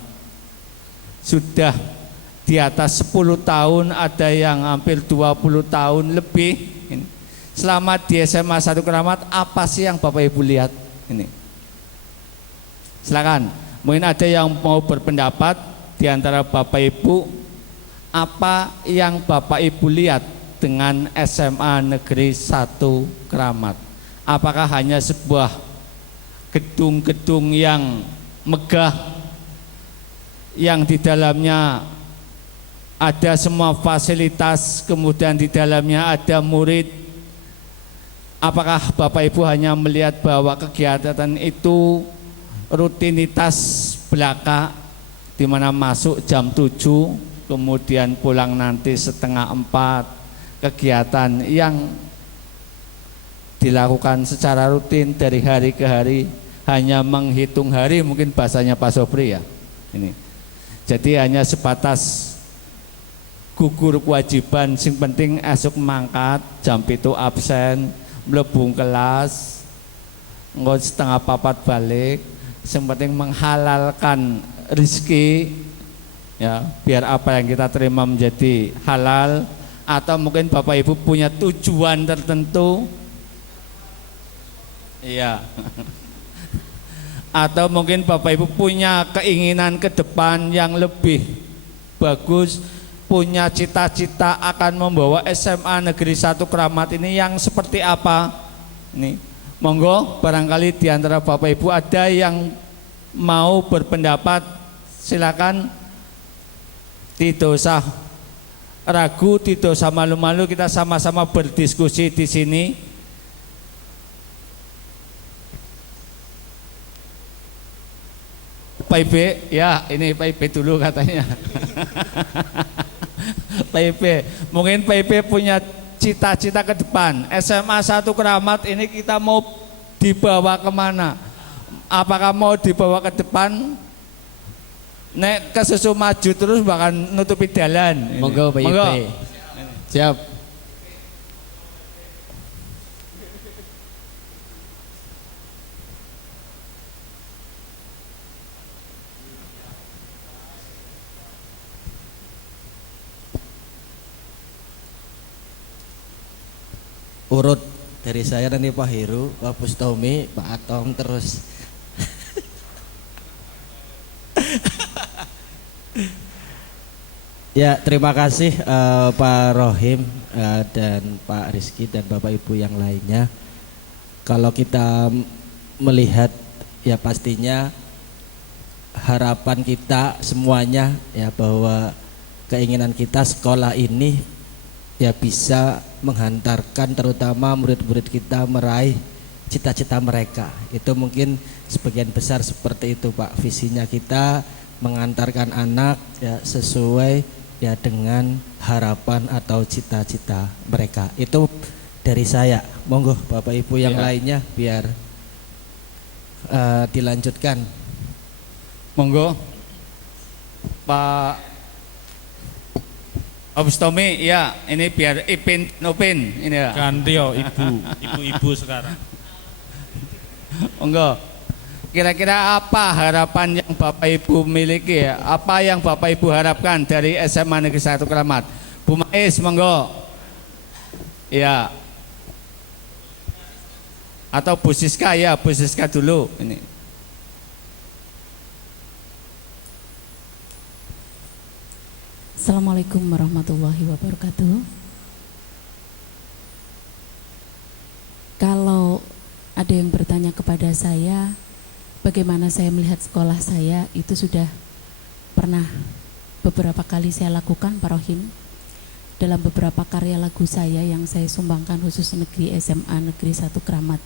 sudah di atas 10 tahun, ada yang hampir 20 tahun lebih. Selama di SMA 1 Keramat, apa sih yang Bapak Ibu lihat ini? Silakan, mungkin ada yang mau berpendapat di antara Bapak Ibu, apa yang Bapak Ibu lihat dengan SMA Negeri 1 Keramat? Apakah hanya sebuah gedung-gedung yang megah, yang di dalamnya ada semua fasilitas, kemudian di dalamnya ada murid? Apakah Bapak Ibu hanya melihat bahwa kegiatan itu rutinitas belaka, di mana masuk jam 7, kemudian pulang nanti setengah 4, kegiatan yang dilakukan secara rutin dari hari ke hari, hanya menghitung hari, mungkin bahasanya Pak Sobri ya ini. Jadi hanya sebatas gugur kewajiban, sing penting esok mangkat, jam 7 absen, mlebu kelas, nggon setengah 4 balik, sing penting menghalalkan rizki ya, biar apa yang kita terima menjadi halal. Atau mungkin Bapak Ibu punya tujuan tertentu, iya. Atau mungkin Bapak Ibu punya keinginan ke depan yang lebih bagus, punya cita-cita akan membawa SMA Negeri 1 Keramat ini yang seperti apa. Ini Monggo barangkali di antara Bapak Ibu ada yang mau berpendapat, silakan. Tidak usah ragu, tidak usah malu-malu, kita sama-sama berdiskusi di sini. Pak Ibe, ya ini Pak Ibe dulu katanya. Pak Ibe, mungkin Pak Ibe punya cita-cita ke depan. SMA 1 Keramat ini kita mau dibawa kemana? Apakah mau dibawa ke depan? Nek kesusu maju terus bahkan nutupi jalan. Monggo Pak Ibe. Siap. Urut dari saya nanti Pak Heru, Pak Bustomi, Pak Atom terus. Ya, terima kasih Pak Rohim dan Pak Rizky dan Bapak Ibu yang lainnya. Kalau kita melihat ya pastinya harapan kita semuanya ya bahwa keinginan kita sekolah ini ya bisa menghantarkan terutama murid-murid kita meraih cita-cita mereka. Itu mungkin sebagian besar seperti itu Pak, visinya kita mengantarkan anak ya sesuai ya dengan harapan atau cita-cita mereka. Itu dari saya. Monggo Bapak Ibu yang lainnya biar dilanjutkan. Monggo Pak Abus Tommy, ya ini biar Ipin Nopin ini ya. Ganti yo ibu sekarang. Monggo. Kira-kira apa harapan yang Bapak Ibu miliki ya? Apa yang Bapak Ibu harapkan dari SMA Negeri 1 Keramat? Bu Mais, monggo. Ya. Atau Bu Siska ya, Bu Siska dulu ini. Assalamualaikum warahmatullahi wabarakatuh. Kalau ada yang bertanya kepada saya bagaimana saya melihat sekolah saya, itu sudah pernah beberapa kali saya lakukan Pak Rohim dalam beberapa karya lagu saya yang saya sumbangkan khusus negeri SMA Negeri 1 Keramat.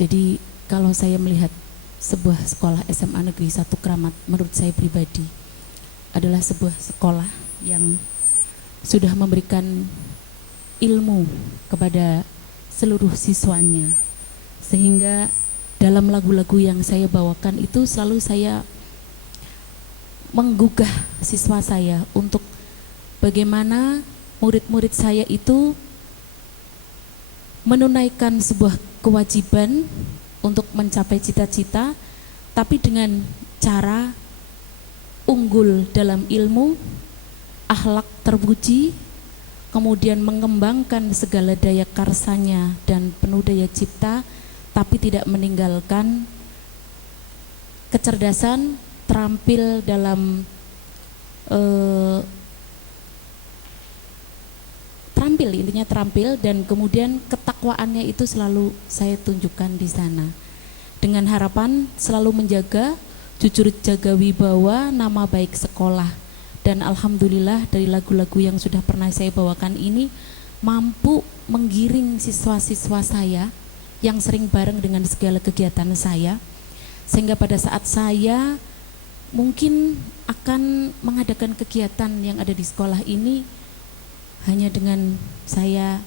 Jadi kalau saya melihat sebuah sekolah SMA Negeri 1 Keramat, menurut saya pribadi adalah sebuah sekolah yang sudah memberikan ilmu kepada seluruh siswanya, sehingga dalam lagu-lagu yang saya bawakan itu selalu saya menggugah siswa saya untuk bagaimana murid-murid saya itu menunaikan sebuah kewajiban untuk mencapai cita-cita, tapi dengan cara unggul dalam ilmu, akhlak terpuji, kemudian mengembangkan segala daya karsanya dan penuh daya cipta, tapi tidak meninggalkan kecerdasan, terampil dalam terampil, intinya terampil, dan kemudian ketakwaannya itu selalu saya tunjukkan di sana dengan harapan selalu menjaga jujur, jaga wibawa, nama baik sekolah. Dan alhamdulillah dari lagu-lagu yang sudah pernah saya bawakan ini mampu menggiring siswa-siswa saya yang sering bareng dengan segala kegiatan saya, sehingga pada saat saya mungkin akan mengadakan kegiatan yang ada di sekolah ini hanya dengan saya,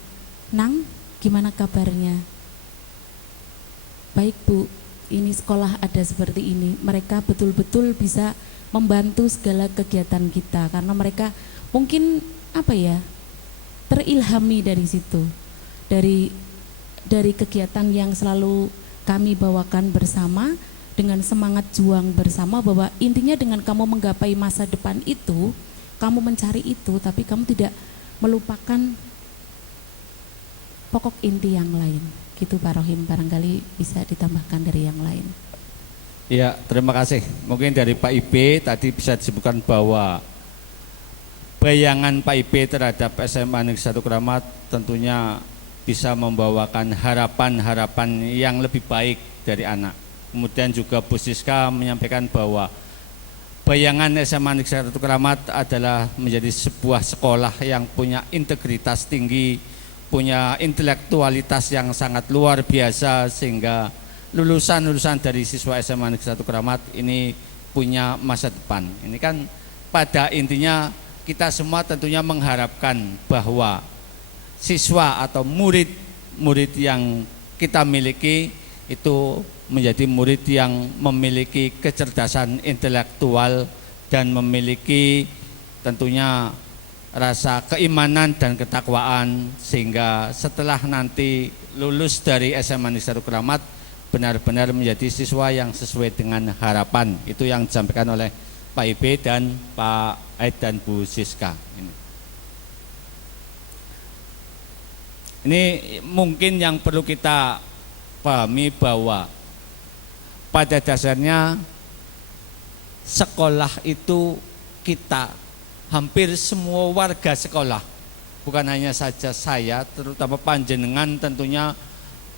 Nang, gimana kabarnya? Baik Bu, ini sekolah ada seperti ini. Mereka betul-betul bisa membantu segala kegiatan kita karena mereka mungkin terilhami dari situ, dari kegiatan yang selalu kami bawakan bersama dengan semangat juang bersama, bahwa intinya dengan kamu menggapai masa depan itu, kamu mencari itu, tapi kamu tidak melupakan pokok inti yang lain. Gitu Pak Rohim, barangkali bisa ditambahkan dari yang lain. Ya, terima kasih. Mungkin dari Pak Ibe tadi bisa disebutkan bahwa bayangan Pak Ibe terhadap SMA Negeri 1 Keramat tentunya bisa membawakan harapan-harapan yang lebih baik dari anak. Kemudian juga Bu Siska menyampaikan bahwa bayangan SMA Negeri 1 Keramat adalah menjadi sebuah sekolah yang punya integritas tinggi, punya intelektualitas yang sangat luar biasa, sehingga lulusan-lulusan dari siswa SMA Negeri 1 Keramat ini punya masa depan. Ini kan pada intinya kita semua tentunya mengharapkan bahwa siswa atau murid yang kita miliki itu menjadi murid yang memiliki kecerdasan intelektual dan memiliki tentunya rasa keimanan dan ketakwaan, sehingga setelah nanti lulus dari SMA Negeri 1 Keramat benar-benar menjadi siswa yang sesuai dengan harapan. Itu yang disampaikan oleh Pak Ibe dan Pak Aid dan Bu Siska. Ini mungkin yang perlu kita pahami bahwa pada dasarnya sekolah itu kita hampir semua warga sekolah, bukan hanya saja saya, terutama panjenengan tentunya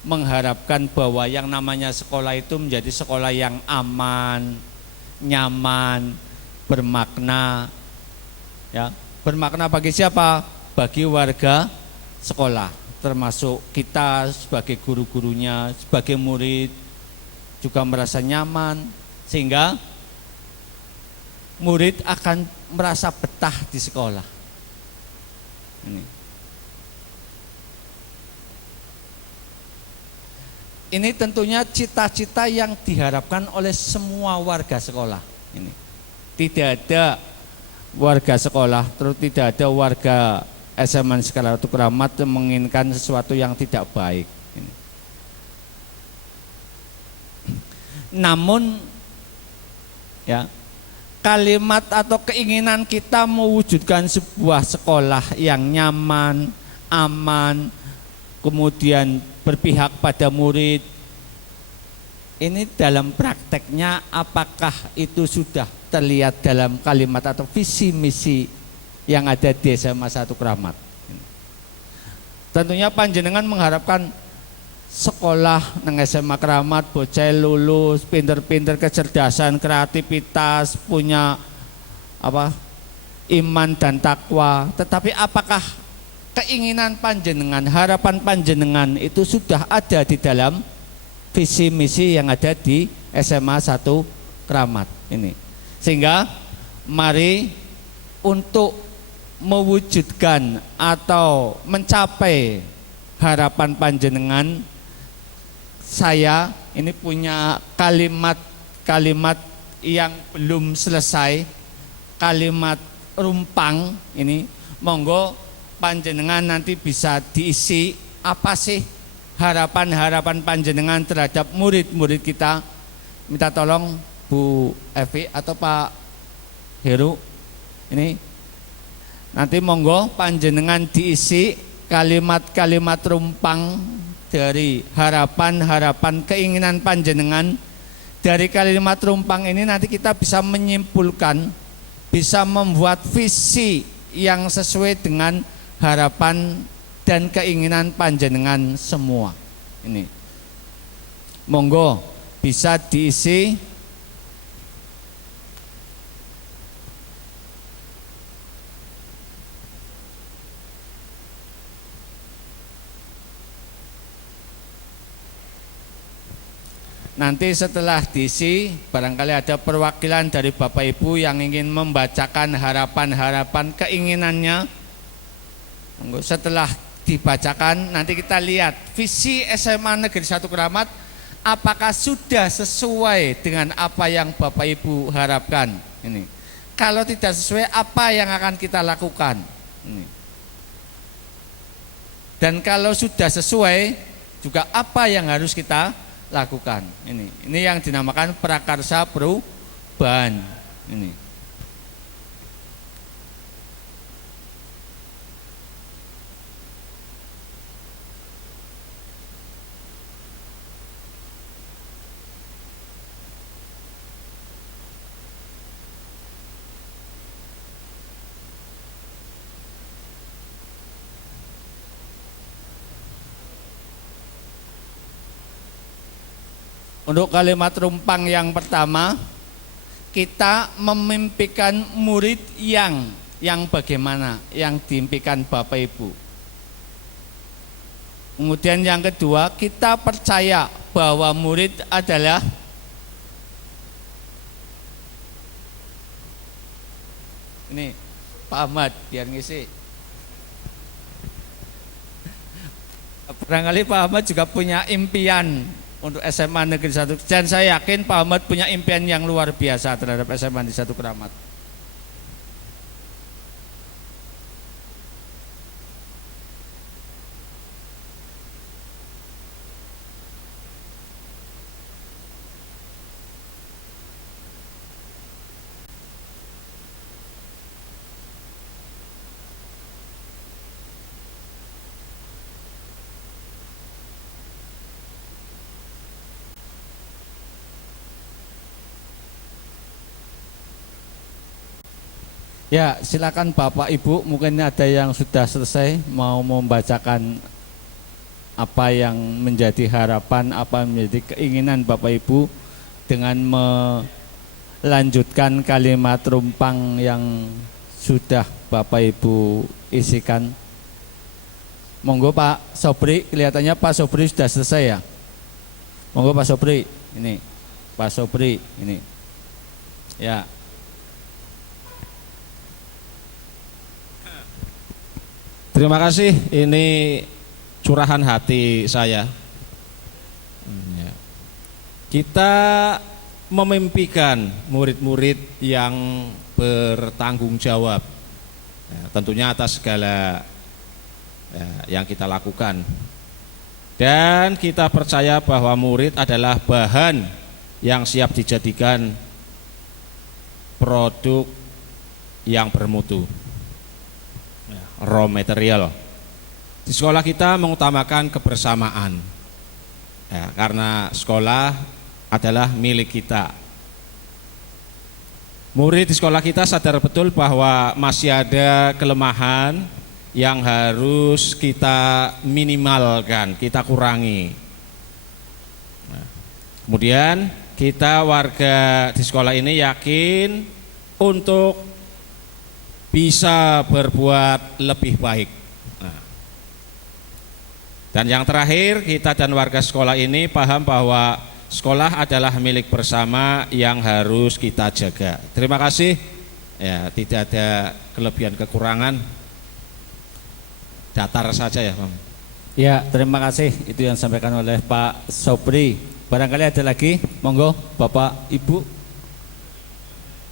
mengharapkan bahwa yang namanya sekolah itu menjadi sekolah yang aman, nyaman, bermakna. Ya, bermakna bagi siapa? Bagi warga sekolah, termasuk kita sebagai guru-gurunya, sebagai murid juga merasa nyaman, sehingga murid akan merasa betah di sekolah. Ini tentunya cita-cita yang diharapkan oleh semua warga sekolah. Ini tidak ada warga sekolah, terus tidak ada warga SMA Negeri 1 Keramat menginginkan sesuatu yang tidak baik. Namun ya, kalimat atau keinginan kita mewujudkan sebuah sekolah yang nyaman, aman, kemudian berpihak pada murid, ini dalam prakteknya apakah itu sudah terlihat dalam kalimat atau visi misi yang ada di SMA 1 Keramat? Tentunya panjenengan mengharapkan sekolah nang SMA Keramat bocah lulus pinter-pinter, kecerdasan, kreativitas, punya iman dan takwa. Tetapi apakah keinginan panjenengan, harapan panjenengan itu sudah ada di dalam visi misi yang ada di SMA 1 Keramat ini? Sehingga mari untuk mewujudkan atau mencapai harapan panjenengan, saya ini punya kalimat-kalimat yang belum selesai, kalimat rumpang ini. Monggo panjenengan nanti bisa diisi apa sih harapan-harapan panjenengan terhadap murid-murid kita. Minta tolong Bu Evi atau Pak Heru ini nanti monggo panjenengan diisi kalimat-kalimat rumpang dari harapan-harapan keinginan panjenengan. Dari kalimat rumpang ini nanti kita bisa menyimpulkan, bisa membuat visi yang sesuai dengan harapan dan keinginan panjenengan semua. Ini monggo bisa diisi. Nanti setelah diisi, barangkali ada perwakilan dari Bapak Ibu yang ingin membacakan harapan-harapan keinginannya. Setelah dibacakan, nanti kita lihat visi SMA Negeri 1 Keramat apakah sudah sesuai dengan apa yang Bapak Ibu harapkan. Ini. Kalau tidak sesuai, apa yang akan kita lakukan? Ini. Dan kalau sudah sesuai, juga apa yang harus kita lakukan. Ini yang dinamakan prakarsa perubahan. Ini. Untuk kalimat rumpang yang pertama, kita memimpikan murid yang bagaimana, yang diimpikan Bapak Ibu. Kemudian yang kedua, kita percaya bahwa murid adalah ini Pak Ahmad biar ngisi. Barangkali Pak Ahmad juga punya impian untuk SMA Negeri 1, dan saya yakin Pak Ahmad punya impian yang luar biasa terhadap SMA Negeri 1 Keramat. Ya, silakan Bapak Ibu, mungkin ada yang sudah selesai mau membacakan apa yang menjadi harapan, apa yang menjadi keinginan Bapak Ibu dengan melanjutkan kalimat rumpang yang sudah Bapak Ibu isikan. Monggo Pak Sobri, kelihatannya Pak Sobri sudah selesai ya. Monggo Pak Sobri, ini Pak Sobri ini. Ya. Terima kasih, ini curahan hati saya. Kita memimpikan murid-murid yang bertanggung jawab, tentunya atas segala yang kita lakukan. Dan kita percaya bahwa murid adalah bahan yang siap dijadikan produk yang bermutu, raw material. Di sekolah kita mengutamakan kebersamaan, karena sekolah adalah milik kita. Murid di sekolah kita sadar betul bahwa masih ada kelemahan yang harus kita minimalkan, kita kurangi. Kemudian kita warga di sekolah ini yakin untuk bisa berbuat lebih baik. Dan yang terakhir, kita dan warga sekolah ini paham bahwa sekolah adalah milik bersama yang harus kita jaga. Terima kasih. Ya, tidak ada kelebihan kekurangan. Datar saja ya, Bang. Ya, terima kasih. Itu yang disampaikan oleh Pak Sobri. Barangkali ada lagi, monggo Bapak Ibu.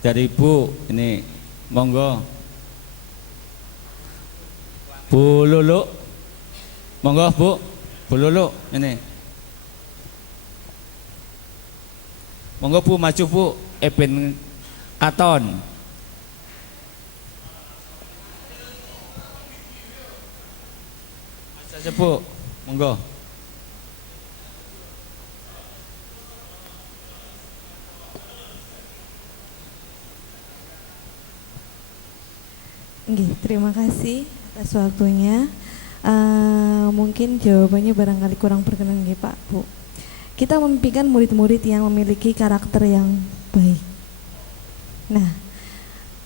Dari Ibu ini, monggo. Bu Lulu, monggo Bu Lulu ini. Monggo Bu, maju Bu, Eben Katon. Saja Bu, monggo. Nggih, terima kasih atas waktunya. Mungkin jawabannya barangkali kurang berkenan nggih Pak Bu. Kita memimpikan murid-murid yang memiliki karakter yang baik. Nah,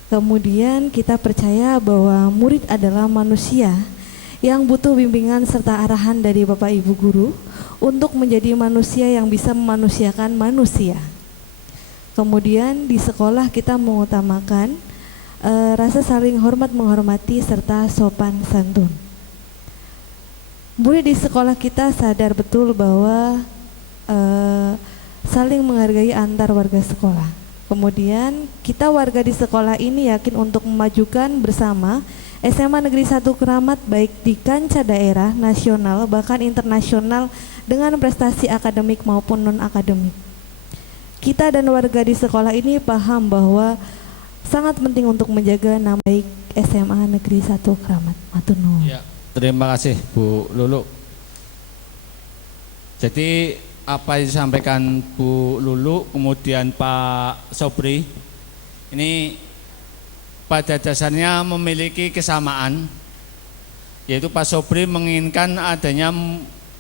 kemudian kita percaya bahwa murid adalah manusia yang butuh bimbingan serta arahan dari Bapak Ibu guru untuk menjadi manusia yang bisa memanusiakan manusia. Kemudian di sekolah kita mengutamakan rasa saling hormat menghormati serta sopan santun. Murid di sekolah kita sadar betul bahwa saling menghargai antar warga sekolah. Kemudian kita warga di sekolah ini yakin untuk memajukan bersama SMA Negeri 1 Keramat baik di kancah daerah, nasional, bahkan internasional dengan prestasi akademik maupun non-akademik. Kita dan warga di sekolah ini paham bahwa sangat penting untuk menjaga nama baik SMA Negeri 1 Keramat. Matur nuwun. Ya, terima kasih Bu Lulu. Jadi apa yang disampaikan Bu Lulu kemudian Pak Sobri ini pada dasarnya memiliki kesamaan, yaitu Pak Sobri menginginkan adanya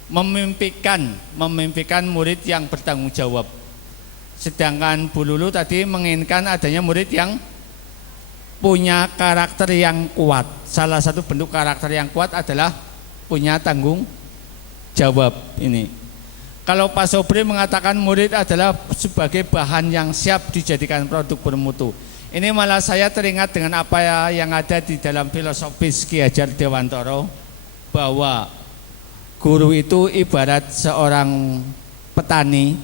memimpikan murid yang bertanggung jawab. Sedangkan Bu Lulu tadi menginginkan adanya murid yang punya karakter yang kuat. Salah satu bentuk karakter yang kuat adalah punya tanggung jawab ini. Kalau Pak Sobri mengatakan murid adalah sebagai bahan yang siap dijadikan produk bermutu. Ini malah saya teringat dengan apa yang ada di dalam filosofis Ki Hajar Dewantara, bahwa guru itu ibarat seorang petani.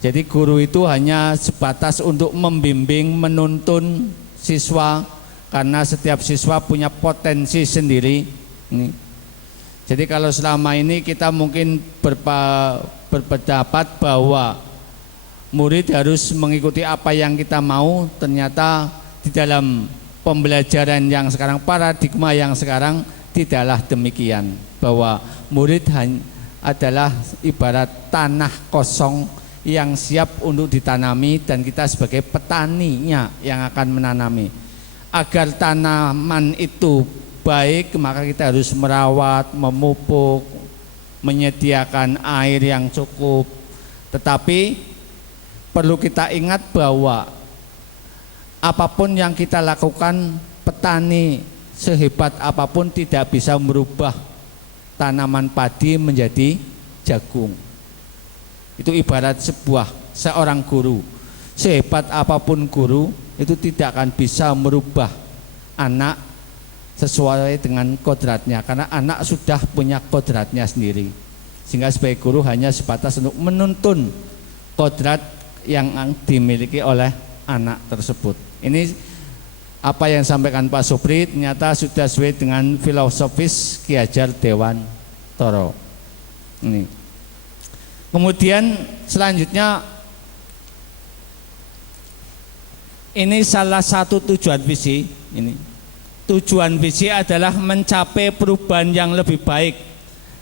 Jadi guru itu hanya sebatas untuk membimbing, menuntun siswa, karena setiap siswa punya potensi sendiri. Jadi kalau selama ini kita mungkin berpendapat bahwa murid harus mengikuti apa yang kita mau, ternyata di dalam pembelajaran yang sekarang, paradigma yang sekarang tidaklah demikian, bahwa murid adalah ibarat tanah kosong yang siap untuk ditanami, dan kita sebagai petaninya yang akan menanami. Agar tanaman itu baik, maka kita harus merawat, memupuk, menyediakan air yang cukup. Tetapi perlu kita ingat bahwa apapun yang kita lakukan, petani sehebat apapun tidak bisa merubah tanaman padi menjadi jagung. Itu ibarat seorang guru. Sehebat apapun guru, itu tidak akan bisa merubah anak sesuai dengan kodratnya, karena anak sudah punya kodratnya sendiri. Sehingga sebagai guru hanya sebatas untuk menuntun kodrat yang dimiliki oleh anak tersebut. Ini apa yang disampaikan Pak Sobri ternyata sudah sesuai dengan filosofis Ki Hajar Dewantara. Ini. Kemudian selanjutnya, ini salah satu tujuan visi. Ini tujuan visi adalah mencapai perubahan yang lebih baik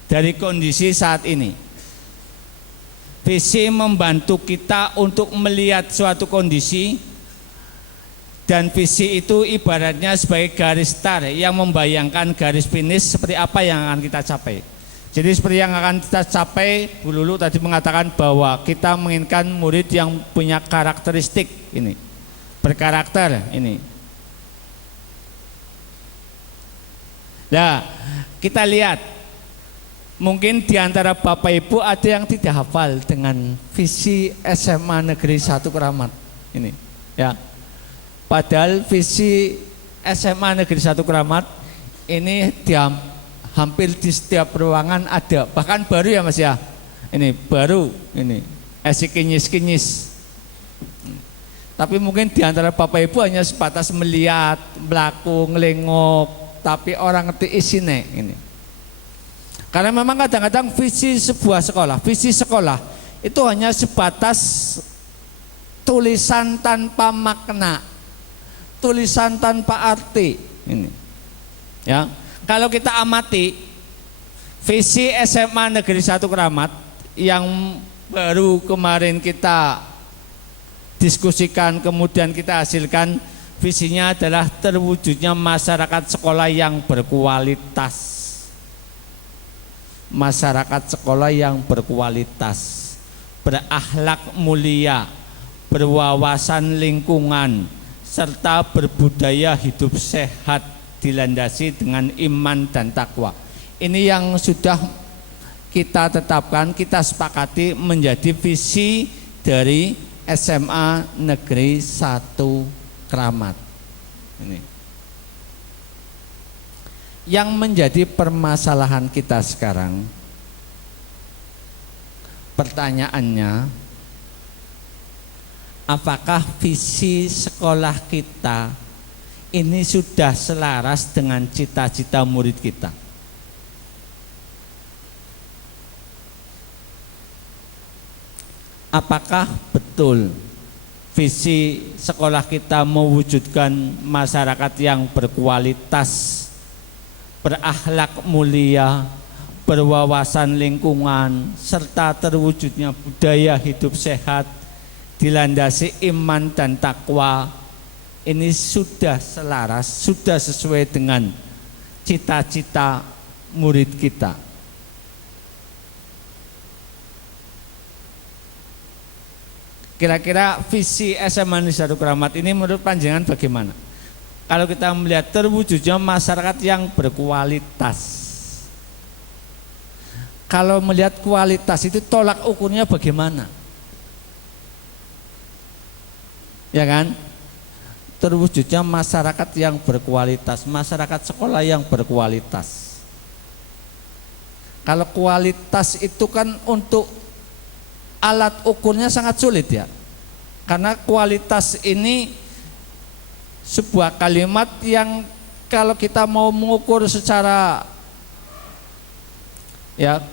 dari kondisi saat ini. Visi membantu kita untuk melihat suatu kondisi, dan visi itu ibaratnya sebagai garis start yang membayangkan garis finish seperti apa yang akan kita capai. Jadi seperti yang akan kita capai, Bu Lulu tadi mengatakan bahwa kita menginginkan murid yang punya karakteristik ini, berkarakter ini. Nah, kita lihat. Mungkin di antara Bapak Ibu ada yang tidak hafal dengan visi SMA Negeri 1 Keramat ini, ya. Padahal visi SMA Negeri 1 Keramat ini hampir di setiap ruangan ada, bahkan baru ya Mas ya. Ini baru ini, kinyis-kinyis. Tapi mungkin di antara Bapak Ibu hanya sebatas melihat, melaku, ngelengok, tapi orang ngerti isine ini. Karena memang kadang-kadang visi sebuah sekolah, visi sekolah itu hanya sebatas tulisan tanpa makna, tulisan tanpa arti. Ini, ya. Kalau kita amati visi SMA Negeri 1 Keramat yang baru kemarin kita diskusikan, kemudian kita hasilkan, visinya adalah terwujudnya masyarakat sekolah yang berkualitas. Masyarakat sekolah yang berkualitas, berakhlak mulia, berwawasan lingkungan, serta berbudaya hidup sehat, dilandasi dengan iman dan takwa. Ini yang sudah kita tetapkan, kita sepakati menjadi visi dari SMA Negeri 1 Keramat. Ini. Yang menjadi permasalahan kita sekarang, pertanyaannya, apakah visi sekolah kita ini sudah selaras dengan cita-cita murid kita? Apakah betul visi sekolah kita mewujudkan masyarakat yang berkualitas, berakhlak mulia, berwawasan lingkungan, serta terwujudnya budaya hidup sehat, dilandasi iman dan takwa? Ini sudah selaras, sudah sesuai dengan cita-cita murid kita. Kira-kira visi SMA Negeri 1 Keramat ini menurut panjenengan bagaimana? Kalau kita melihat terwujudnya masyarakat yang berkualitas. Kalau melihat kualitas itu tolak ukurnya bagaimana? Ya kan? Terwujudnya masyarakat yang berkualitas, masyarakat sekolah yang berkualitas. Kalau kualitas itu kan untuk alat ukurnya sangat sulit ya. Karena kualitas ini sebuah kalimat yang kalau kita mau mengukur secara ya,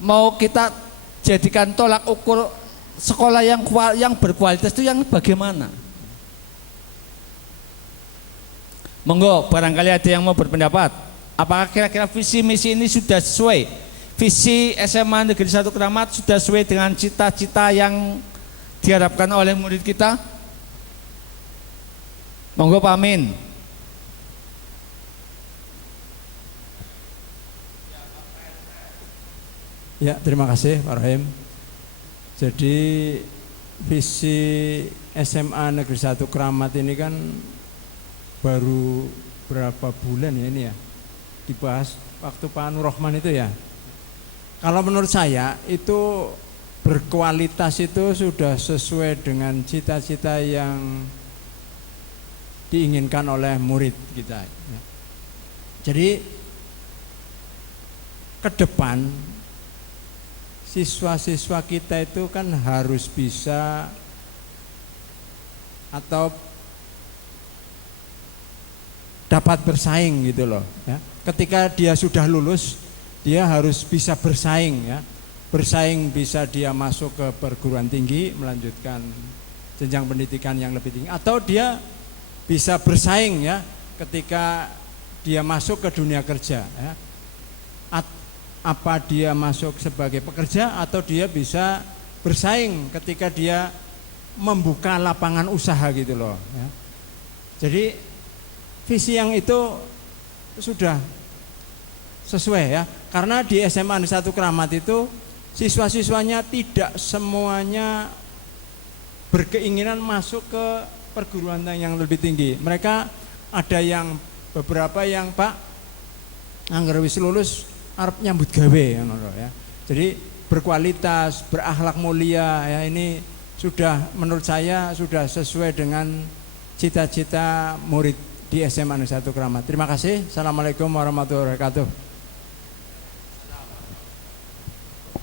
mau kita jadikan tolak ukur sekolah yang berkualitas itu yang bagaimana? Monggo, barangkali ada yang mau berpendapat. Apakah kira-kira visi misi ini sudah sesuai? Visi SMA Negeri 1 Keramat sudah sesuai dengan cita-cita yang diharapkan oleh murid kita? Monggo Pak Amin. Ya, terima kasih Pak Rohim. Jadi visi SMA Negeri 1 Keramat ini kan baru berapa bulan ya ini ya dibahas waktu Pak Nur Rahman itu ya. Kalau menurut saya itu berkualitas itu sudah sesuai dengan cita-cita yang diinginkan oleh murid kita. Jadi ke depan siswa-siswa kita itu kan harus bisa atau dapat bersaing gitu loh ya. Ketika dia sudah lulus, dia harus bisa bersaing ya. Bersaing bisa dia masuk ke perguruan tinggi, melanjutkan jenjang pendidikan yang lebih tinggi, atau dia bisa bersaing ya ketika dia masuk ke dunia kerja ya. Apa dia masuk sebagai pekerja atau dia bisa bersaing ketika dia membuka lapangan usaha gitu loh ya. Jadi visi yang itu sudah sesuai ya, karena di SMA Negeri 1 Keramat itu siswa-siswanya tidak semuanya berkeinginan masuk ke perguruan yang lebih tinggi. Mereka ada yang beberapa yang Pak anggar wis lulus arep nyambut gawe ya. Jadi berkualitas, berakhlak mulia ya, ini sudah menurut saya sudah sesuai dengan cita-cita murid di SMA Negeri 1 Keramat. Terima kasih. Assalamualaikum warahmatullahi wabarakatuh.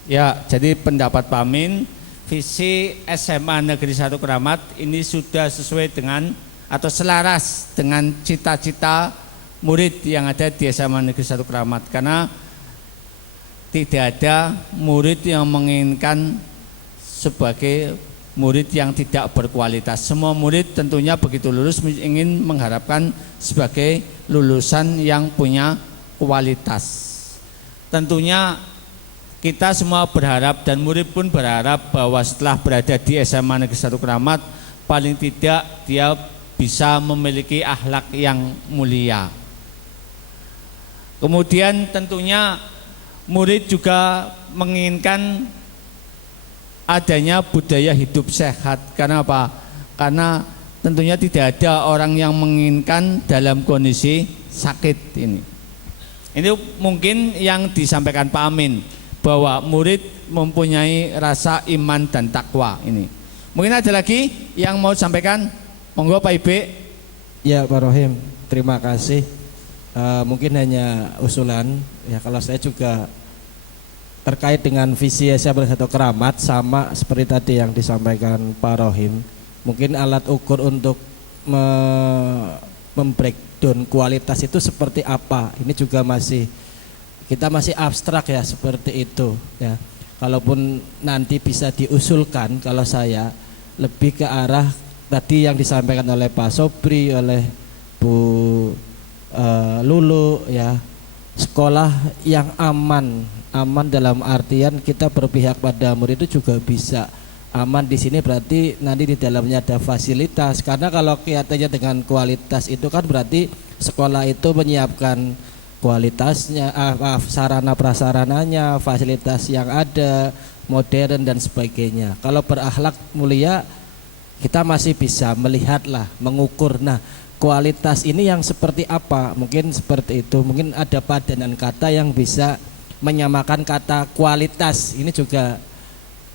Ya, jadi pendapat Pak Amin, visi SMA Negeri 1 Keramat ini sudah sesuai dengan atau selaras dengan cita-cita murid yang ada di SMA Negeri 1 Keramat, karena tidak ada murid yang menginginkan sebagai murid yang tidak berkualitas. Semua murid tentunya begitu lulus ingin mengharapkan sebagai lulusan yang punya kualitas. Tentunya kita semua berharap dan murid pun berharap bahwa setelah berada di SMA Negeri 1 Keramat paling tidak dia bisa memiliki akhlak yang mulia. Kemudian tentunya murid juga menginginkan adanya budaya hidup sehat. Karena apa? Karena tentunya tidak ada orang yang menginginkan dalam kondisi sakit ini. Ini mungkin yang disampaikan Pak Amin, bahwa murid mempunyai rasa iman dan takwa ini. Mungkin ada lagi yang mau disampaikan? Monggo Pak Ibe. Ya Pak Rohim, terima kasih. Mungkin hanya usulan ya, kalau saya juga terkait dengan visi SMA 1 Keramat sama seperti tadi yang disampaikan Pak Rohim. Mungkin alat ukur untuk membreakdown kualitas itu seperti apa? Ini juga kita masih abstrak ya, seperti itu ya. Kalaupun nanti bisa diusulkan, kalau saya lebih ke arah tadi yang disampaikan oleh Pak Sobri, oleh Bu Lulu ya, sekolah yang aman dalam artian kita berpihak pada murid itu juga bisa aman. Di sini berarti nanti di dalamnya ada fasilitas, karena kalau kaitannya dengan kualitas itu kan berarti sekolah itu menyiapkan kualitasnya, sarana prasarananya, fasilitas yang ada, modern dan sebagainya. Kalau berakhlak mulia kita masih bisa melihatlah, mengukur. Nah, kualitas ini yang seperti apa? Mungkin seperti itu. Mungkin ada padanan kata yang bisa menyamakan kata kualitas. Ini juga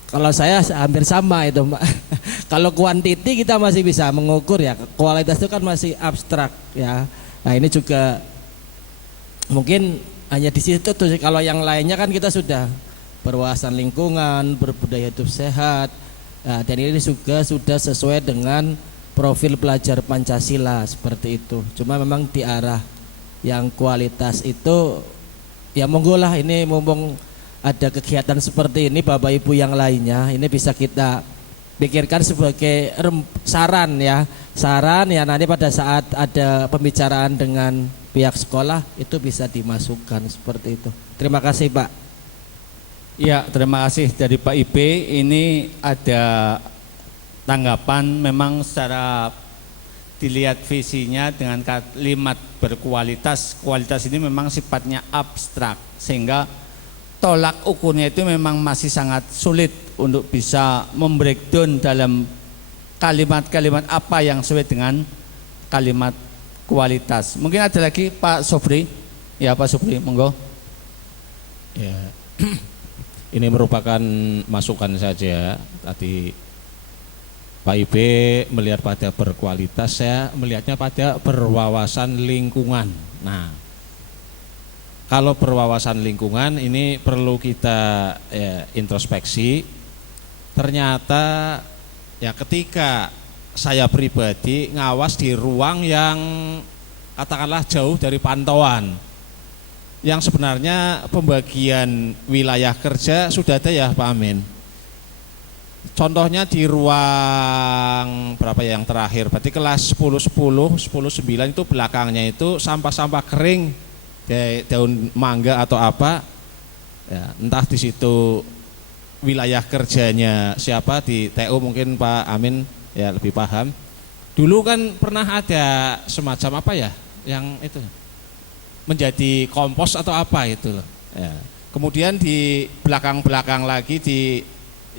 kalau saya hampir sama itu, Mbak. Kalau kuantiti kita masih bisa mengukur ya. Kualitas itu kan masih abstrak ya. Nah, ini juga mungkin hanya di situ tuh. Kalau yang lainnya kan kita sudah berwawasan lingkungan, berbudaya hidup sehat. Nah, dan ini juga sudah sesuai dengan profil pelajar Pancasila seperti itu. Cuma memang di arah yang kualitas itu ya monggo lah, ini mumpung ada kegiatan seperti ini Bapak Ibu yang lainnya, ini bisa kita pikirkan sebagai saran ya. Saran ya, nanti pada saat ada pembicaraan dengan pihak sekolah itu bisa dimasukkan seperti itu. Terima kasih Pak. Ya, terima kasih dari Pak IP. Ini ada tanggapan, memang secara dilihat visinya dengan kalimat berkualitas. Kualitas ini memang sifatnya abstrak, sehingga tolak ukurnya itu memang masih sangat sulit untuk bisa membreakdown dalam kalimat-kalimat apa yang sesuai dengan kalimat kualitas. Mungkin ada lagi Pak Sofri. Ya Pak Sofri, monggo. Ya. Ini merupakan masukan saja. Tadi Pak IB melihat pada berkualitas, saya melihatnya pada berwawasan lingkungan. Nah, kalau berwawasan lingkungan ini perlu kita introspeksi. Ternyata ya ketika saya pribadi ngawas di ruang yang katakanlah jauh dari pantauan, yang sebenarnya pembagian wilayah kerja sudah ada ya Pak Amin. Contohnya di ruang berapa ya yang terakhir, berarti kelas 10-10, 10-9 itu belakangnya itu sampah-sampah kering, daun mangga atau apa ya, entah di situ wilayah kerjanya siapa, di TU mungkin Pak Amin ya lebih paham. Dulu kan pernah ada semacam apa ya yang itu menjadi kompos atau apa itu loh ya. Kemudian di belakang-belakang lagi di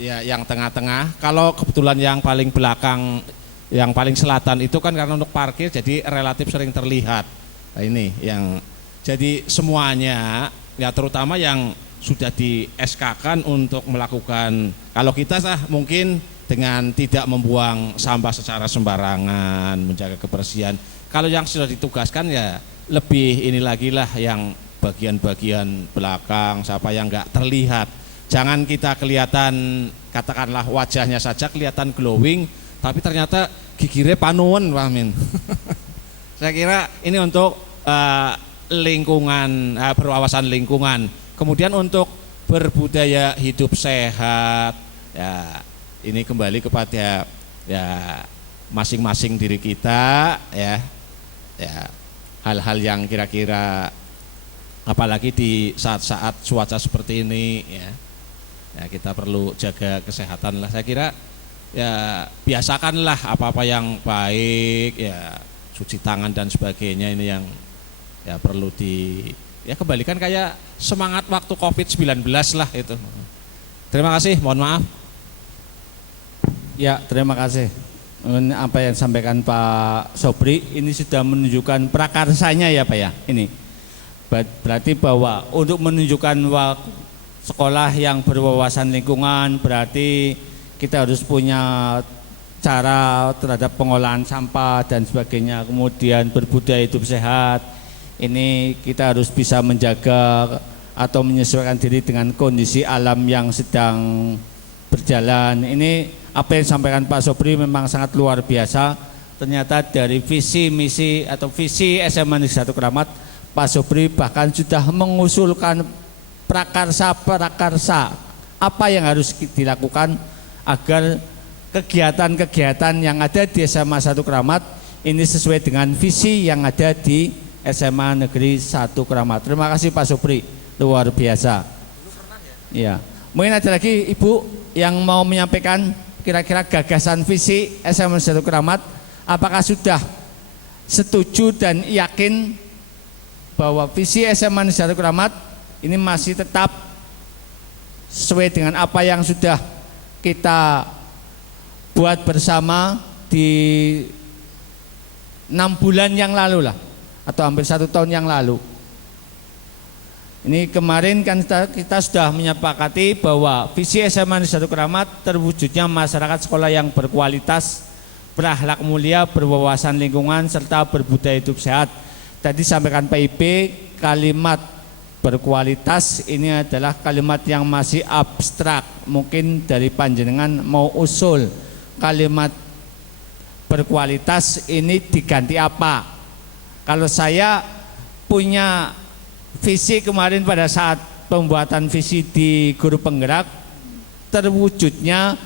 ya yang tengah-tengah, kalau kebetulan yang paling belakang, yang paling selatan itu kan karena untuk parkir jadi relatif sering terlihat. Nah, ini yang jadi semuanya ya, terutama yang sudah di SK-kan untuk melakukan, kalau kita mungkin dengan tidak membuang sampah secara sembarangan, menjaga kebersihan. Kalau yang sudah ditugaskan ya lebih ini lagi lah, yang bagian-bagian belakang siapa yang enggak terlihat. Jangan kita kelihatan, katakanlah wajahnya saja kelihatan glowing, tapi ternyata gigirnya panuan, Pak Amin. Saya kira ini untuk lingkungan, berwawasan lingkungan. Kemudian untuk berbudaya hidup sehat, ya ini kembali kepada ya masing-masing diri kita ya. Ya, hal-hal yang kira-kira apalagi di saat-saat cuaca seperti ini ya. Ya kita perlu jaga kesehatan lah. Saya kira ya biasakanlah apa-apa yang baik ya, cuci tangan dan sebagainya, ini yang ya perlu di ya kembalikan kayak semangat waktu Covid-19 lah itu. Terima kasih, mohon maaf. Ya, terima kasih. Apa yang disampaikan Pak Sobri ini sudah menunjukkan prakarsanya ya Pak ya. Ini berarti bahwa untuk menunjukkan sekolah yang berwawasan lingkungan, berarti kita harus punya cara terhadap pengolahan sampah dan sebagainya, kemudian berbudaya hidup sehat. Ini kita harus bisa menjaga atau menyesuaikan diri dengan kondisi alam yang sedang berjalan. Ini apa yang disampaikan Pak Sobri memang sangat luar biasa. Ternyata dari visi misi atau visi SMA Negeri 1 Keramat, Pak Sobri bahkan sudah mengusulkan prakarsa apa yang harus dilakukan agar kegiatan-kegiatan yang ada di SMA 1 Keramat ini sesuai dengan visi yang ada di SMA Negeri 1 Keramat. Terima kasih Pak Sobri, luar biasa. Ya, mungkin ada lagi Ibu yang mau menyampaikan kira-kira gagasan visi SMA 1 Keramat, apakah sudah setuju dan yakin bahwa visi SMA Negeri 1 Keramat ini masih tetap sesuai dengan apa yang sudah kita buat bersama di 6 bulan yang lalu lah, atau hampir 1 tahun yang lalu. Ini kemarin kan kita sudah menyepakati bahwa visi SMA Negeri 1 Keramat terwujudnya masyarakat sekolah yang berkualitas, berakhlak mulia, berwawasan lingkungan, serta berbudaya hidup sehat. Tadi sampaikan PIP, kalimat berkualitas ini adalah kalimat yang masih abstrak. Mungkin dari panjenengan mau usul kalimat berkualitas ini diganti apa? Kalau saya punya visi kemarin pada saat pembuatan visi di guru penggerak, terwujudnya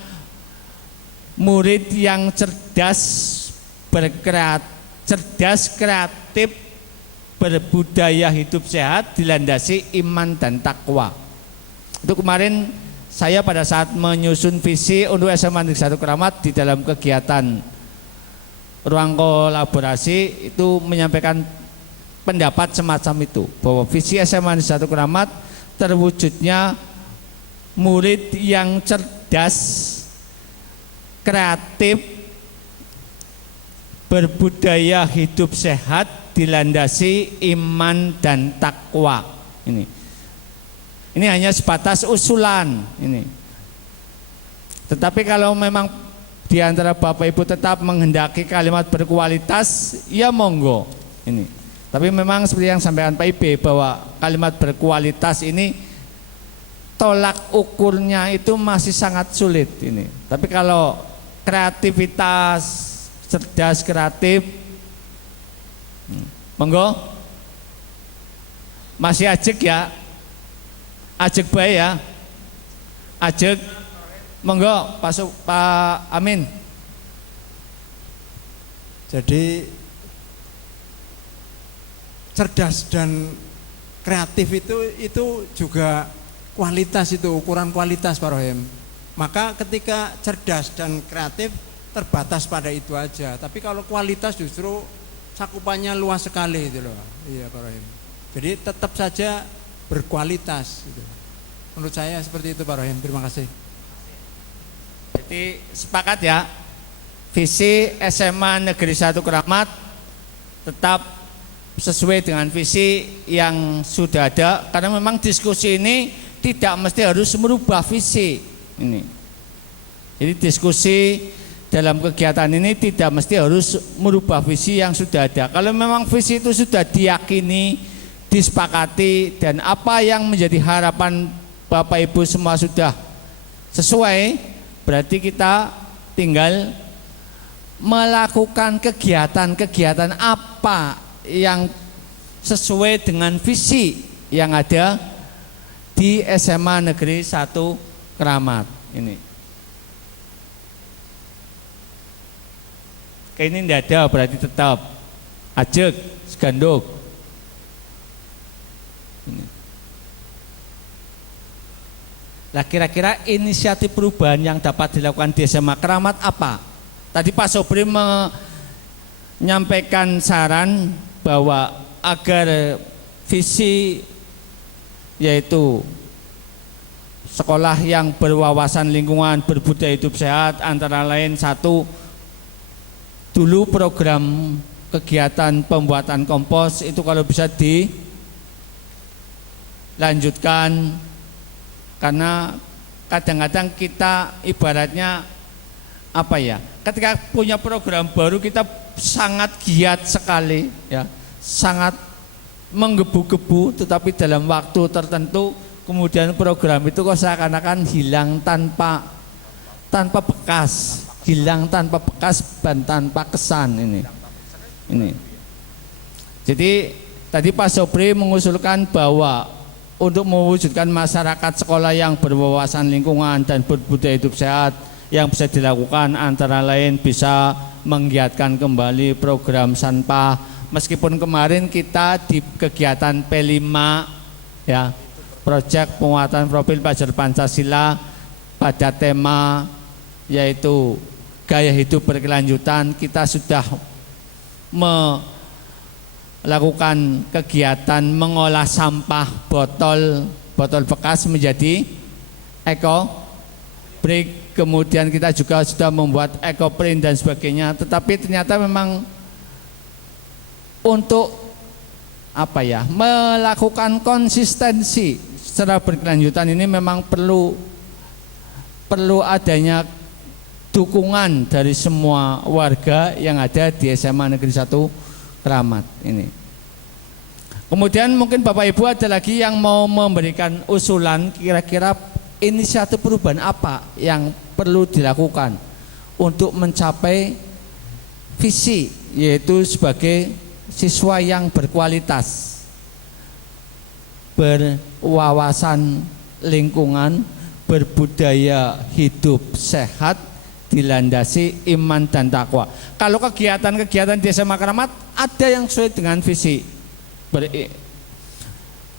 murid yang cerdas, kreatif, berbudaya hidup sehat, dilandasi iman dan takwa. Itu kemarin saya pada saat menyusun visi untuk SMA Negeri 1 Keramat di dalam kegiatan ruang kolaborasi itu menyampaikan pendapat semacam itu, bahwa visi SMA Negeri 1 Keramat terwujudnya murid yang cerdas, kreatif, berbudaya hidup sehat, dilandasi iman dan takwa. Ini hanya sebatas usulan ini. Tetapi kalau memang di antara Bapak Ibu tetap menghendaki kalimat berkualitas, ya monggo ini. Tapi memang seperti yang sampaikan Pak Ibe, bahwa kalimat berkualitas ini tolak ukurnya itu masih sangat sulit ini. Tapi kalau kreativitas, cerdas, kreatif, monggo, masih ajek ya, ajek baik ya, ajek, monggo Pak Amin. Jadi cerdas dan kreatif itu juga kualitas, itu ukuran kualitas Pak Rohim. Maka ketika cerdas dan kreatif terbatas pada itu aja, tapi kalau kualitas justru cakupannya luas sekali itu loh. Iya Pak Rohim. Jadi tetap saja berkualitas gitu. Menurut saya seperti itu Pak Rohim. Terima kasih. Jadi sepakat ya, visi SMA Negeri 1 Keramat tetap sesuai dengan visi yang sudah ada, karena memang diskusi ini tidak mesti harus merubah visi ini. Jadi diskusi dalam kegiatan ini tidak mesti harus merubah visi yang sudah ada. Kalau memang visi itu sudah diyakini, disepakati, dan apa yang menjadi harapan Bapak Ibu semua sudah sesuai, berarti kita tinggal melakukan kegiatan-kegiatan apa yang sesuai dengan visi yang ada di SMA Negeri 1 Keramat ini. Kayak ini tidak ada, berarti tetap ajek, seganduk. Nah, kira-kira inisiatif perubahan yang dapat dilakukan di SMA Keramat apa? Tadi Pak Sobri menyampaikan saran bahwa agar visi yaitu sekolah yang berwawasan lingkungan, berbudaya hidup sehat, antara lain satu, dulu program kegiatan pembuatan kompos itu kalau bisa dilanjutkan, karena kadang-kadang kita ibaratnya apa ya, ketika punya program baru kita sangat giat sekali ya, sangat menggebu-gebu, tetapi dalam waktu tertentu kemudian program itu kok seakan-akan hilang tanpa bekas, hilang tanpa bekas dan tanpa kesan ini. Jadi tadi Pak Sobri mengusulkan bahwa untuk mewujudkan masyarakat sekolah yang berwawasan lingkungan dan berbudaya hidup sehat, yang bisa dilakukan antara lain bisa menggiatkan kembali program Sanpa. Meskipun kemarin kita di kegiatan P5 ya, proyek penguatan profil pelajar Pancasila pada tema yaitu gaya hidup berkelanjutan, kita sudah melakukan kegiatan mengolah sampah botol bekas menjadi eco break, kemudian kita juga sudah membuat eco print dan sebagainya, tetapi ternyata memang untuk melakukan konsistensi secara berkelanjutan ini memang perlu adanya dukungan dari semua warga yang ada di SMA Negeri 1 Keramat ini. Kemudian mungkin Bapak Ibu ada lagi yang mau memberikan usulan kira-kira inisiatif perubahan apa yang perlu dilakukan untuk mencapai visi, yaitu sebagai siswa yang berkualitas, berwawasan lingkungan, berbudaya hidup sehat, dilandasi iman dan takwa. Kalau kegiatan-kegiatan di SMA Keramat ada yang sesuai dengan visi,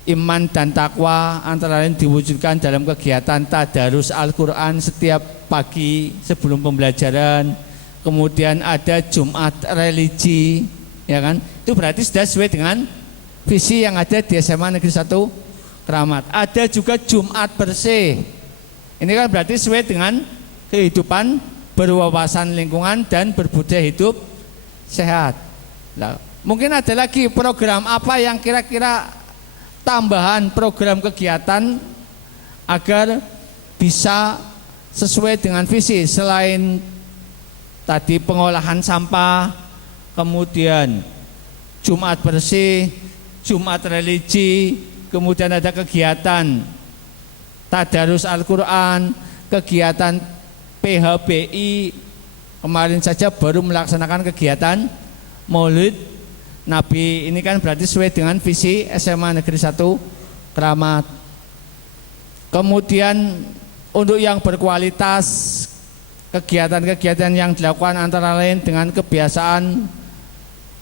iman dan takwa antara lain diwujudkan dalam kegiatan tadarus Al-Quran setiap pagi sebelum pembelajaran, kemudian ada Jumat religi, ya kan? Itu berarti sudah sesuai dengan visi yang ada di SMA Negeri 1 Keramat. Ada juga Jumat bersih. Ini kan berarti sesuai dengan kehidupan berwawasan lingkungan dan berbudaya hidup sehat. Nah, mungkin ada lagi program apa yang kira-kira tambahan program kegiatan agar bisa sesuai dengan visi, selain tadi pengolahan sampah, kemudian Jumat bersih, Jumat religi, kemudian ada kegiatan tadarus Al-Quran, kegiatan PHBI, kemarin saja baru melaksanakan kegiatan Maulid Nabi. Ini kan berarti sesuai dengan visi SMA Negeri 1 Keramat. Kemudian untuk yang berkualitas, kegiatan-kegiatan yang dilakukan antara lain dengan kebiasaan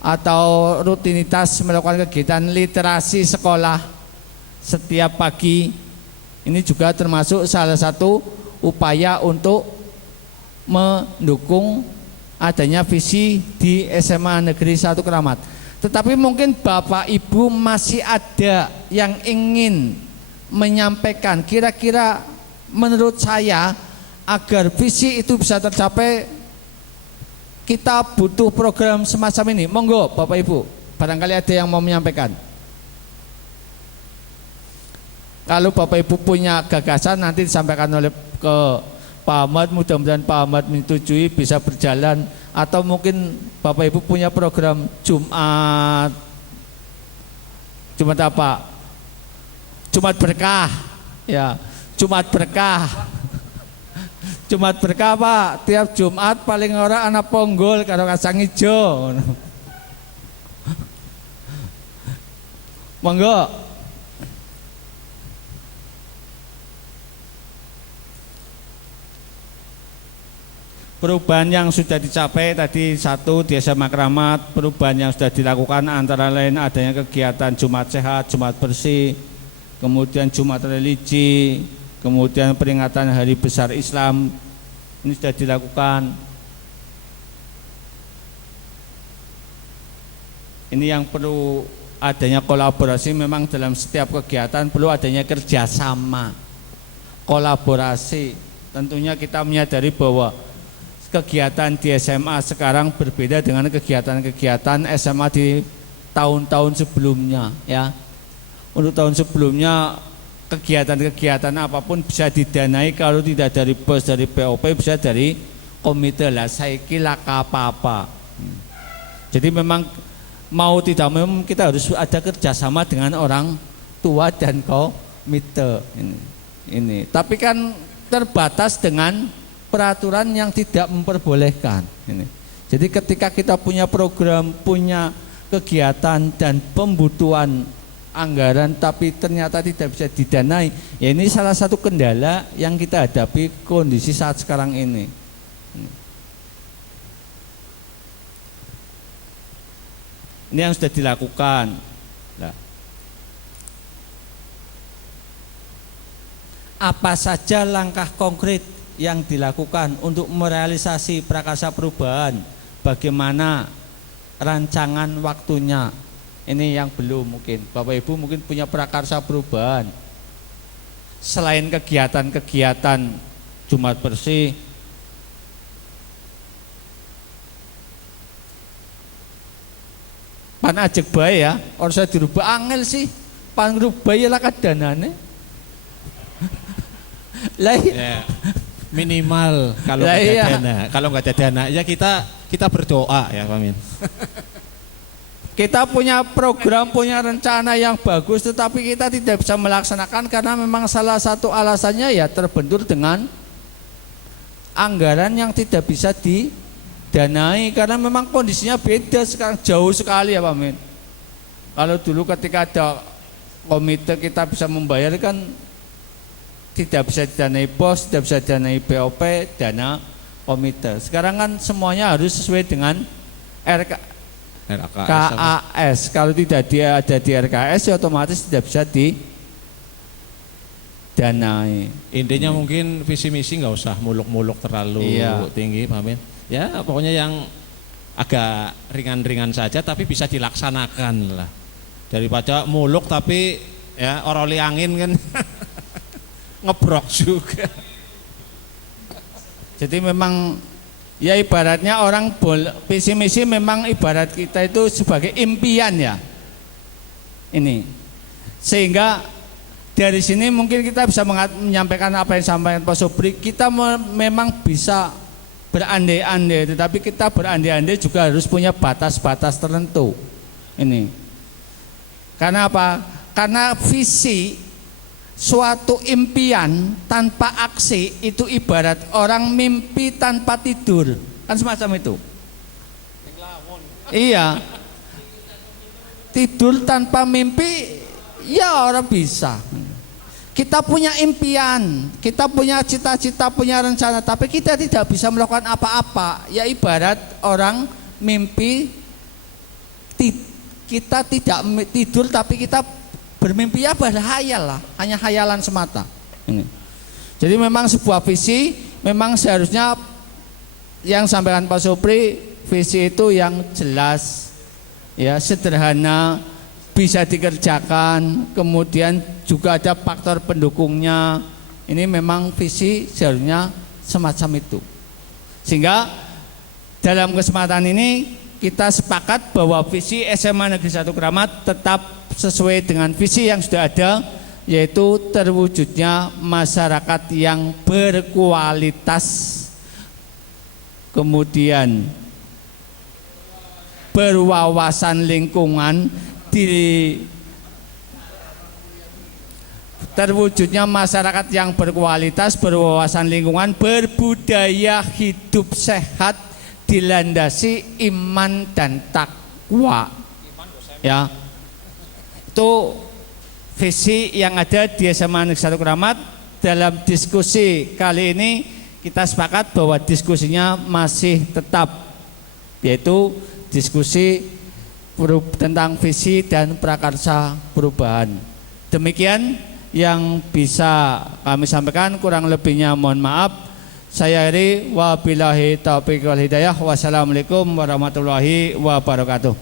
atau rutinitas melakukan kegiatan literasi sekolah setiap pagi. Ini juga termasuk salah satu upaya untuk mendukung adanya visi di SMA Negeri 1 Keramat. Tetapi mungkin Bapak Ibu masih ada yang ingin menyampaikan, kira-kira menurut saya agar visi itu bisa tercapai kita butuh program semacam ini. Monggo Bapak Ibu, barangkali ada yang mau menyampaikan. Kalau Bapak Ibu punya gagasan nanti disampaikan oleh ke Pak Ahmad, mudah-mudahan Pak Ahmad menyetujui bisa berjalan. Atau mungkin Bapak Ibu punya program Jumat apa? Jumat berkah, ya, Jumat berkah. Jumat berkah Pak, tiap Jumat paling ora anak ponggol karo kacang ijo. Monggo. Perubahan yang sudah dicapai tadi satu di SMA Keramat, perubahan yang sudah dilakukan antara lain adanya kegiatan Jumat sehat, Jumat bersih, kemudian Jumat religi, kemudian peringatan Hari Besar Islam, ini sudah dilakukan. Ini yang perlu adanya kolaborasi, memang dalam setiap kegiatan perlu adanya kerjasama, kolaborasi. Tentunya kita menyadari bahwa kegiatan di SMA sekarang berbeda dengan kegiatan-kegiatan SMA di tahun-tahun sebelumnya, ya. Untuk tahun sebelumnya kegiatan-kegiatan apapun bisa didanai, kalau tidak dari BOS, dari POP, bisa dari komite lah, saiki laka apa-apa. Jadi memang mau tidak mau kita harus ada kerjasama dengan orang tua dan komite ini. Tapi kan terbatas dengan peraturan yang tidak memperbolehkan ini. Jadi ketika kita punya program, punya kegiatan dan pembutuhan anggaran tapi ternyata tidak bisa didanai, ya ini salah satu kendala yang kita hadapi kondisi saat sekarang ini. Ini yang sudah dilakukan. Nah, apa saja langkah konkret yang dilakukan untuk merealisasi prakarsa perubahan? Bagaimana rancangan waktunya? Ini yang belum, mungkin Bapak Ibu mungkin punya prakarsa perubahan. selain kegiatan-kegiatan Jumat bersih, pan ajek bae ya, orang saya dirubah angel sih, pan ngerubah ya lah kadanane. Lah Ya, minimal kalau Lah nggak ada iya. dana, kalau nggak ada dana ya kita berdoa ya Pak Min. kita punya program, punya rencana yang bagus, tetapi kita tidak bisa melaksanakan karena memang salah satu alasannya ya terbentur dengan anggaran yang tidak bisa didanai karena memang kondisinya beda sekarang, jauh sekali ya Pak Min. Kalau dulu ketika ada komite kita bisa membayar kan tidak bisa didanai pos, tidak bisa didanai BOP, dana komite. Sekarang kan semuanya harus sesuai dengan KAS. Kalau tidak dia ada di RKS ya otomatis tidak bisa didanai. Intinya mungkin visi misi nggak usah muluk-muluk terlalu Iya. tinggi Pak Min. Ya pokoknya yang agak ringan-ringan saja tapi bisa dilaksanakan lah. Daripada muluk tapi ya oroli angin kan ngebrok juga. Jadi memang ya ibaratnya orang visi misi memang ibarat kita itu sebagai impian ya. Ini. Sehingga dari sini mungkin kita bisa menyampaikan apa yang disampaikan Pak Sobri. Kita memang bisa berandai-andai, tetapi kita berandai-andai juga harus punya batas-batas tertentu. Ini. Karena apa? Karena visi suatu impian tanpa aksi itu ibarat orang mimpi tanpa tidur, kan semacam itu. Iya, tidur tanpa mimpi ya orang bisa. Kita punya impian, kita punya cita-cita, punya rencana, tapi kita tidak bisa melakukan apa-apa. Ya ibarat orang mimpi, kita tidak tidur tapi kita bermimpi ya berhayal lah, hanya hayalan semata. Ini. Jadi memang sebuah visi, memang seharusnya yang sampaikan Pak Supri, visi itu yang jelas, ya sederhana, bisa dikerjakan, kemudian juga ada faktor pendukungnya. Ini memang visi seharusnya semacam itu. Sehingga dalam kesempatan ini kita sepakat bahwa visi SMA Negeri 1 Keramat tetap sesuai dengan visi yang sudah ada, yaitu terwujudnya masyarakat yang berkualitas, kemudian berwawasan lingkungan, terwujudnya masyarakat yang berkualitas, berwawasan lingkungan, berbudaya hidup sehat, dilandasi iman dan takwa. Ya, itu visi yang ada di SMA Negeri 1 Keramat. Dalam diskusi kali ini kita sepakat bahwa diskusinya masih tetap, yaitu diskusi tentang visi dan prakarsa perubahan. Demikian yang bisa kami sampaikan, kurang lebihnya mohon maaf. Saya akhiri, wabillahi taufiq wal hidayah. Wassalamualaikum warahmatullahi wabarakatuh.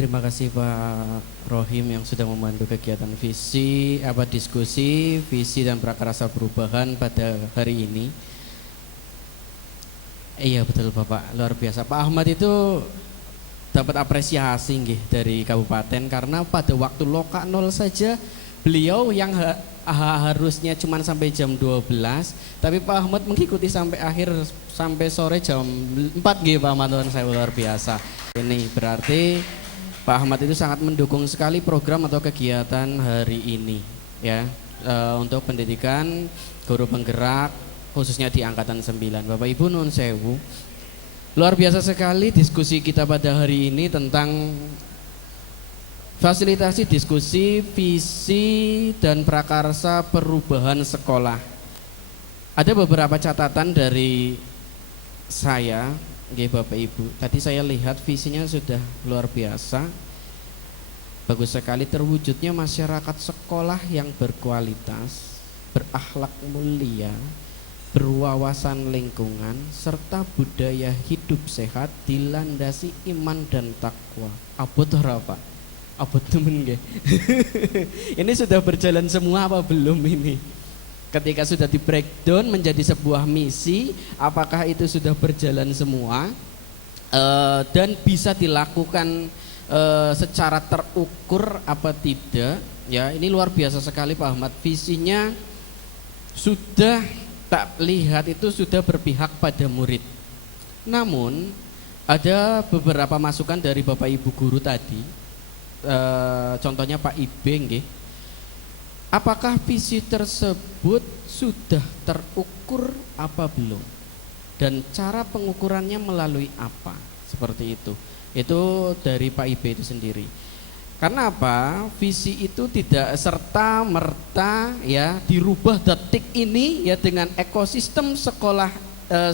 Terima kasih Pak Rohim yang sudah membantu kegiatan diskusi visi dan prakarsa perubahan pada hari ini. Iya betul Bapak, luar biasa. Pak Ahmad itu dapat apresiasi nggih dari kabupaten karena pada waktu loka 0 saja beliau yang harusnya cuma sampai jam 12, tapi Pak Ahmad mengikuti sampai akhir, sampai sore jam 4 nggih Pak Ahmad. Saya luar biasa. Ini berarti Pak Ahmad itu sangat mendukung sekali program atau kegiatan hari ini ya, untuk pendidikan guru penggerak khususnya di angkatan 9. Bapak Ibu nuwun sewu. Luar biasa sekali diskusi kita pada hari ini tentang fasilitasi diskusi visi dan prakarsa perubahan sekolah. Ada beberapa catatan dari saya, nggih Bapak Ibu. Tadi saya lihat visinya sudah luar biasa. Bagus sekali, terwujudnya masyarakat sekolah yang berkualitas, berakhlak mulia, berwawasan lingkungan, serta budaya hidup sehat dilandasi iman dan takwa. Abot ora Pak? Abot temen nggih. Ini sudah berjalan semua apa belum ini? Ketika sudah di breakdown menjadi sebuah misi, apakah itu sudah berjalan semua dan bisa dilakukan secara terukur apa tidak? Ya, ini luar biasa sekali Pak Ahmad. Visinya sudah tak lihat itu sudah berpihak pada murid. Namun ada beberapa masukan dari Bapak Ibu guru tadi, contohnya Pak Ibe nggih. Apakah visi tersebut sudah terukur apa belum? Dan cara pengukurannya melalui apa? Seperti itu. Itu dari Pak Ibe itu sendiri. Karena apa? Visi itu tidak serta merta ya dirubah detik ini ya dengan ekosistem sekolah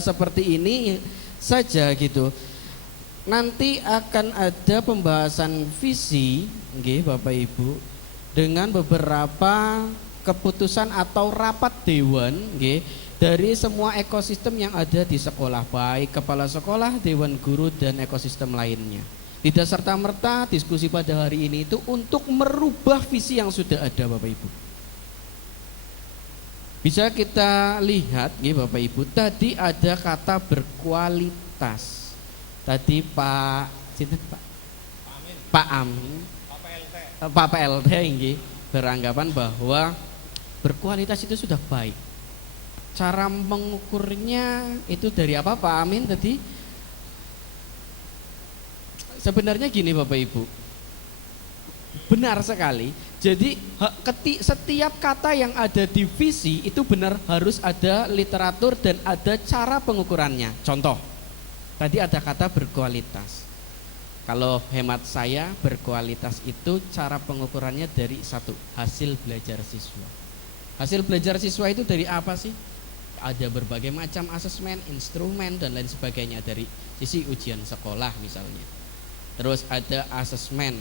seperti ini saja gitu. Nanti akan ada pembahasan visi, nggih Bapak Ibu, dengan beberapa keputusan atau rapat dewan, nggih, dari semua ekosistem yang ada di sekolah, baik kepala sekolah, dewan guru dan ekosistem lainnya. Tidak serta-merta diskusi pada hari ini itu untuk merubah visi yang sudah ada Bapak Ibu. Bisa kita lihat ya Bapak Ibu, tadi ada kata berkualitas. Tadi Pak Amin, Pak PLT ini beranggapan bahwa berkualitas itu sudah baik. Cara mengukurnya itu dari apa Pak Amin tadi? Sebenarnya gini Bapak Ibu, benar sekali. Jadi setiap kata yang ada di visi itu benar harus ada literatur dan ada cara pengukurannya. Contoh, tadi ada kata berkualitas. Kalau hemat saya, berkualitas itu cara pengukurannya dari satu, hasil belajar siswa. Hasil belajar siswa itu dari apa sih? Ada berbagai macam asesmen, instrumen dan lain sebagainya, dari sisi ujian sekolah misalnya. Terus ada asesmen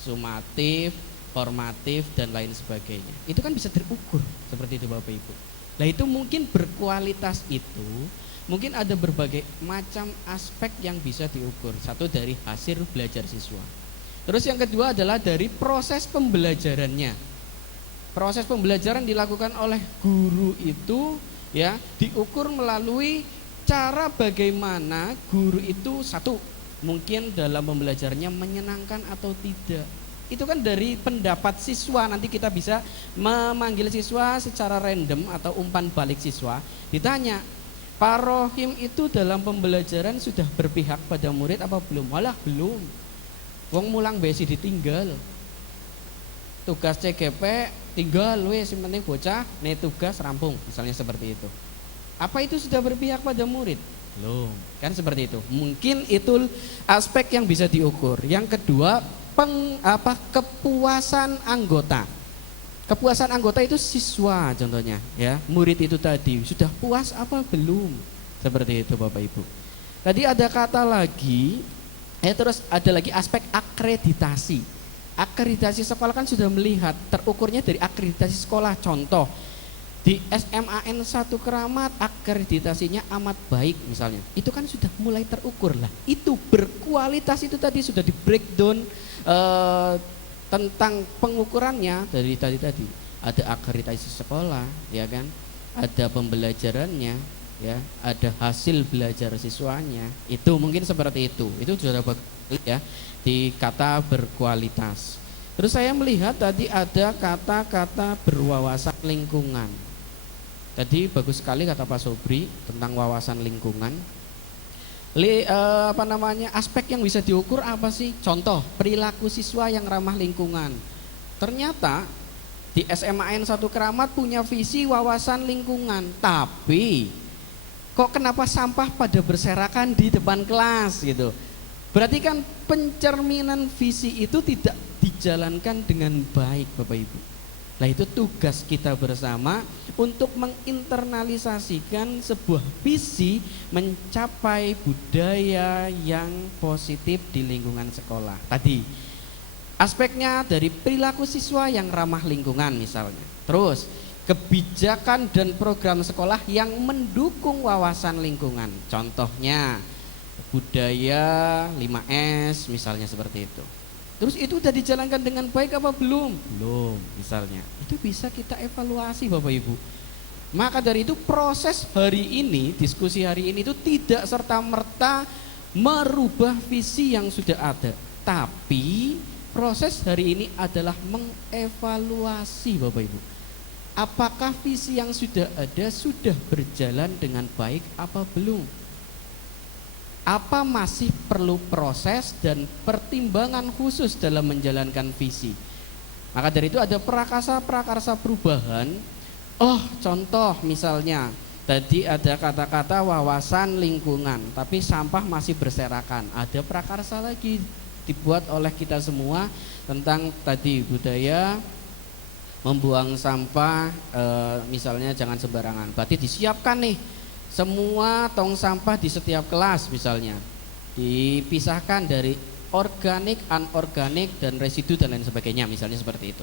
sumatif, formatif dan lain sebagainya. Itu kan bisa terukur seperti itu Bapak Ibu. Nah itu mungkin berkualitas itu mungkin ada berbagai macam aspek yang bisa diukur. Satu dari hasil belajar siswa. Terus yang kedua adalah dari proses pembelajarannya. Proses pembelajaran dilakukan oleh guru itu ya diukur melalui cara bagaimana guru itu satu, mungkin dalam pembelajarannya menyenangkan atau tidak. Itu kan dari pendapat siswa. Nanti kita bisa memanggil siswa secara random atau umpan balik siswa. Ditanya, Pak Rohim itu dalam pembelajaran sudah berpihak pada murid apa belum? Walah belum. Wong mulang besi ditinggal. Tugas CGP tinggal wes, yang penting bocah, nih tugas rampung. Misalnya seperti itu. Apa itu sudah berpihak pada murid? Belum, kan seperti itu. Mungkin itu aspek yang bisa diukur. Yang kedua, kepuasan anggota. Kepuasan anggota itu siswa contohnya, ya. Murid itu tadi sudah puas apa belum? Seperti itu Bapak Ibu. Tadi ada kata lagi, terus ada lagi aspek akreditasi. Akreditasi sekolah kan sudah melihat terukurnya dari akreditasi sekolah. Contoh, di SMAN 1 Keramat akreditasinya amat baik misalnya. Itu kan sudah mulai terukur lah. Itu berkualitas itu tadi sudah di breakdown tentang pengukurannya dari tadi. Ada akreditasi sekolah, ya kan? Ada pembelajarannya, ya, ada hasil belajar siswanya. Itu mungkin seperti itu. Itu sudah bagus ya di kata berkualitas. Terus saya melihat tadi ada kata-kata berwawasan lingkungan. Tadi bagus sekali kata Pak Sobri tentang wawasan lingkungan. Aspek yang bisa diukur apa sih? Contoh, perilaku siswa yang ramah lingkungan. Ternyata di SMAN 1 Keramat punya visi wawasan lingkungan, tapi kok kenapa sampah pada berserakan di depan kelas gitu? Berarti kan pencerminan visi itu tidak dijalankan dengan baik Bapak Ibu. Nah itu tugas kita bersama untuk menginternalisasikan sebuah visi mencapai budaya yang positif di lingkungan sekolah. Tadi aspeknya dari perilaku siswa yang ramah lingkungan misalnya. Terus kebijakan dan program sekolah yang mendukung wawasan lingkungan. Contohnya budaya 5S misalnya seperti itu. Terus itu sudah dijalankan dengan baik apa belum? Belum misalnya. Itu bisa kita evaluasi Bapak Ibu. Maka dari itu proses hari ini, diskusi hari ini itu tidak serta-merta merubah visi yang sudah ada. Tapi proses hari ini adalah mengevaluasi Bapak Ibu. Apakah visi yang sudah ada sudah berjalan dengan baik apa belum? Apa masih perlu proses dan pertimbangan khusus dalam menjalankan visi? Maka dari itu ada prakarsa perubahan. Oh, contoh misalnya tadi ada kata-kata wawasan lingkungan, tapi sampah masih berserakan. Ada prakarsa lagi dibuat oleh kita semua tentang tadi budaya membuang sampah, misalnya jangan sembarangan. Berarti disiapkan nih semua tong sampah di setiap kelas misalnya, dipisahkan dari organik, anorganik, dan residu dan lain sebagainya, misalnya seperti itu.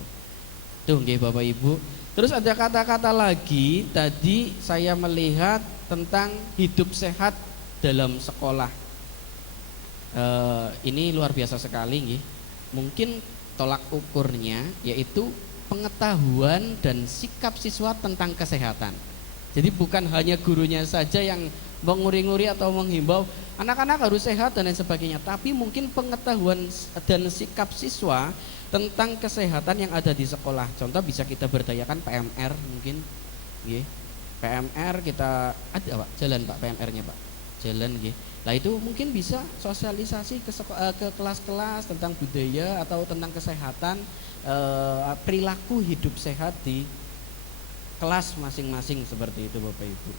Tuh nggih Bapak Ibu. Terus ada kata-kata lagi tadi saya melihat tentang hidup sehat dalam sekolah. Ini luar biasa sekali nggih. Mungkin tolak ukurnya yaitu pengetahuan dan sikap siswa tentang kesehatan. Jadi bukan hanya gurunya saja yang menguri-nguri atau menghimbau anak-anak harus sehat dan lain sebagainya, tapi mungkin pengetahuan dan sikap siswa tentang kesehatan yang ada di sekolah. Contoh bisa kita berdayakan PMR mungkin, PMR kita ada Pak, jalan Pak PMR-nya Pak, jalan nggih. Lah itu mungkin bisa sosialisasi ke kelas-kelas tentang budaya atau tentang kesehatan, perilaku hidup sehat di kelas masing-masing seperti itu Bapak Ibu.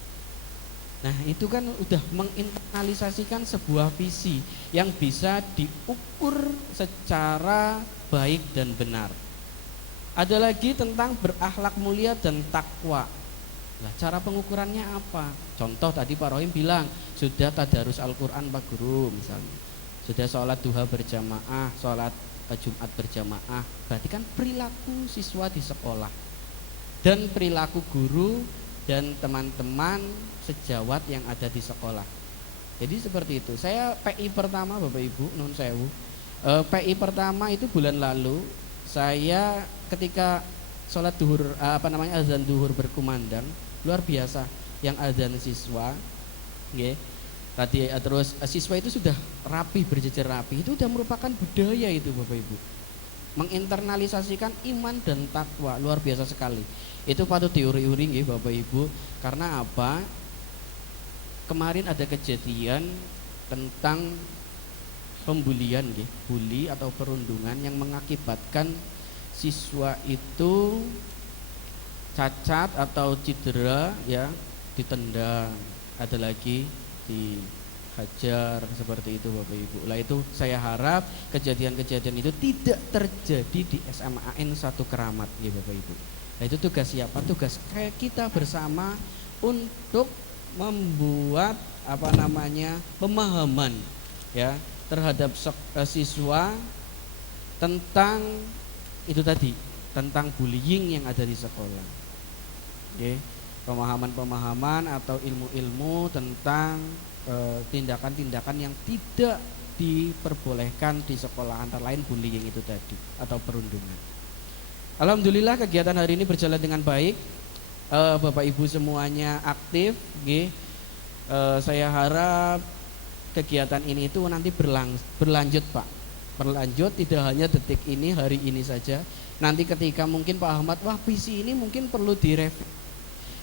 Nah itu kan udah menginternalisasikan sebuah visi yang bisa diukur secara baik dan benar. Ada lagi tentang berakhlak mulia dan takwa. Nah cara pengukurannya apa? Contoh tadi Pak Rohim bilang sudah tadarus Al-Quran Pak Guru misalnya, sudah sholat duha berjamaah, sholat Jumat berjamaah. Berarti kan perilaku siswa di sekolah dan perilaku guru dan teman-teman sejawat yang ada di sekolah. Jadi seperti itu. Saya PI pertama Bapak Ibu, nun sewu. PI pertama itu bulan lalu saya ketika sholat duhur azan duhur berkumandang luar biasa yang azan siswa, okay. Tadi terus siswa itu sudah rapi berjejer rapi, itu sudah merupakan budaya itu Bapak Ibu. Menginternalisasikan iman dan takwa luar biasa sekali. Itu patut diuri-uri nggih Bapak Ibu. Karena apa? Kemarin ada kejadian tentang pembulian nggih, bully atau perundungan yang mengakibatkan siswa itu cacat atau cedera ya, ditendang, ada lagi dihajar seperti itu Bapak Ibu. Lah itu saya harap kejadian-kejadian itu tidak terjadi di SMAN 1 Keramat ya Bapak Ibu. Nah itu tugas siapa? Tugas kita bersama untuk membuat pemahaman ya terhadap siswa tentang itu tadi, tentang bullying yang ada di sekolah. Oke, pemahaman-pemahaman atau ilmu-ilmu tentang tindakan-tindakan yang tidak diperbolehkan di sekolah, antara lain bullying itu tadi atau perundungan. Alhamdulillah kegiatan hari ini berjalan dengan baik. Bapak Ibu semuanya aktif, saya harap kegiatan ini itu nanti berlanjut Pak, berlanjut tidak hanya detik ini, hari ini saja. Nanti ketika mungkin Pak Ahmad, wah visi ini mungkin perlu direvisi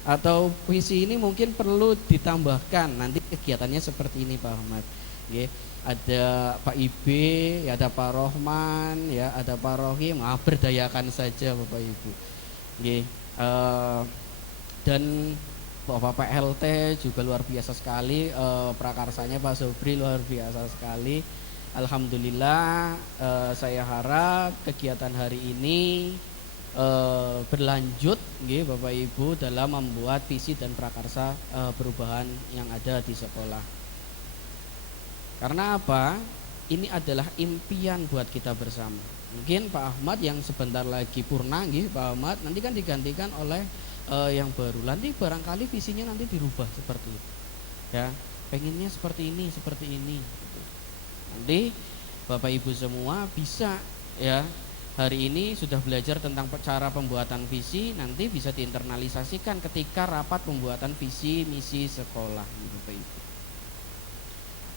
atau visi ini mungkin perlu ditambahkan, nanti kegiatannya seperti ini Pak Ahmad. Ada Pak Ibe, ya ada Pak Rohman, ya ada Pak Rohim, berdayakan saja Bapak Ibu. Dan Bapak LT juga luar biasa sekali, prakarsanya Pak Sobri luar biasa sekali. Alhamdulillah, saya harap kegiatan hari ini berlanjut Bapak Ibu dalam membuat visi dan prakarsa perubahan yang ada di sekolah. Karena apa? Ini adalah impian buat kita bersama. Mungkin Pak Ahmad yang sebentar lagi purna Pak Ahmad nanti kan digantikan oleh yang baru. Nanti barangkali visinya nanti dirubah seperti itu. Ya, pengennya seperti ini. Gitu. Nanti Bapak Ibu semua bisa ya hari ini sudah belajar tentang cara pembuatan visi, nanti bisa diinternalisasikan ketika rapat pembuatan visi misi sekolah, Bapak Ibu.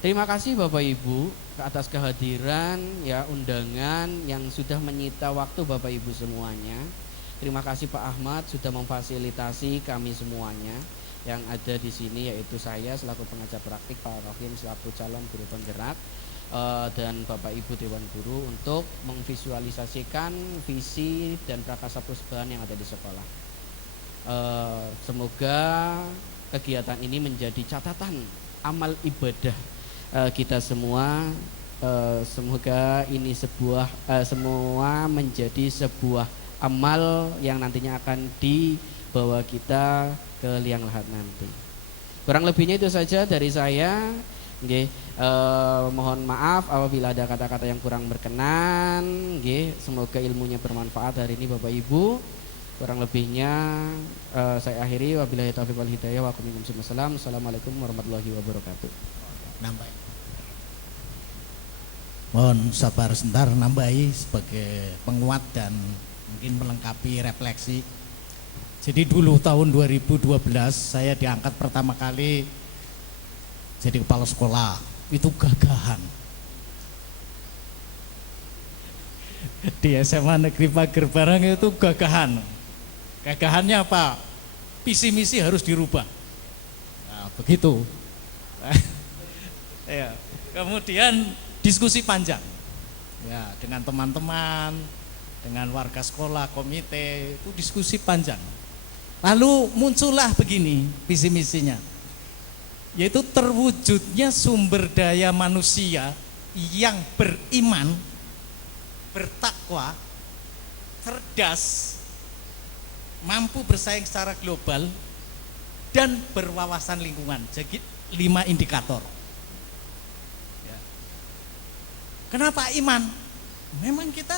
Terima kasih Bapak Ibu atas kehadiran ya undangan yang sudah menyita waktu Bapak Ibu semuanya. Terima kasih Pak Ahmad sudah memfasilitasi kami semuanya yang ada di sini, yaitu saya selaku pengajar praktik, Pak Rohim selaku calon guru penggerak, dan Bapak Ibu Dewan Guru untuk memvisualisasikan visi dan prakasa perubahan yang ada di sekolah. Semoga kegiatan ini menjadi catatan amal ibadah kita semua. Semoga ini semua menjadi sebuah amal yang nantinya akan dibawa kita ke liang lahat nanti. Kurang lebihnya itu saja dari saya. Mohon maaf apabila ada kata-kata yang kurang berkenan. Semoga ilmunya bermanfaat hari ini Bapak Ibu. Kurang lebihnya saya akhiri. Wabillahi taufiq wal hidayah. Wassalamualaikum warahmatullahi wabarakatuh. Mohon sabar sebentar, nambahi sebagai penguat dan mungkin melengkapi refleksi. Jadi dulu tahun 2012 saya diangkat pertama kali jadi kepala sekolah. Itu gagahan. Di SMA Negeri Pager Barang itu gagahan. Gagahannya apa? Visi misi harus dirubah. Nah, begitu. Ya. Kemudian diskusi panjang. Ya, dengan teman-teman, dengan warga sekolah, komite, itu diskusi panjang. Lalu muncullah begini visi misinya, yaitu terwujudnya sumber daya manusia yang beriman, bertakwa, cerdas, mampu bersaing secara global, dan berwawasan lingkungan. Jadi 5 indikator. Ya. Kenapa iman? Memang kita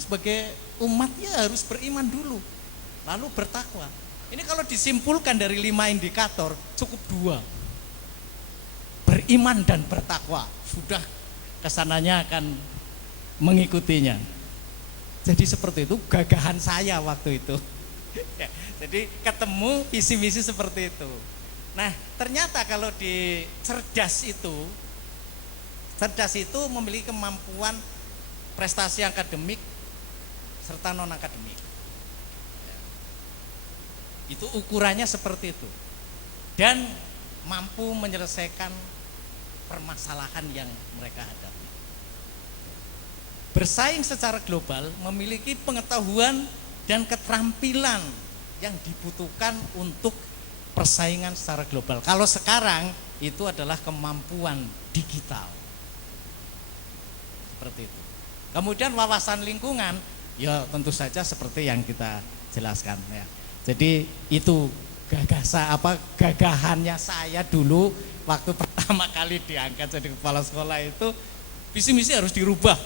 sebagai umatnya harus beriman dulu, lalu bertakwa. Ini kalau disimpulkan dari 5 indikator cukup 2. Beriman dan bertakwa, sudah kesananya akan mengikutinya. Jadi seperti itu gagahan saya waktu itu. Ya, jadi ketemu visi misi seperti itu. Nah, ternyata kalau di cerdas itu memiliki kemampuan prestasi akademik serta non akademik. Itu ukurannya seperti itu, dan mampu menyelesaikan permasalahan yang mereka hadapi. Bersaing secara global, memiliki pengetahuan dan keterampilan yang dibutuhkan untuk persaingan secara global. Kalau sekarang itu adalah kemampuan digital, seperti itu. Kemudian wawasan lingkungan, ya tentu saja seperti yang kita jelaskan ya. Jadi itu gagahannya saya dulu waktu pertama kali diangkat jadi kepala sekolah itu, visi misi harus dirubah.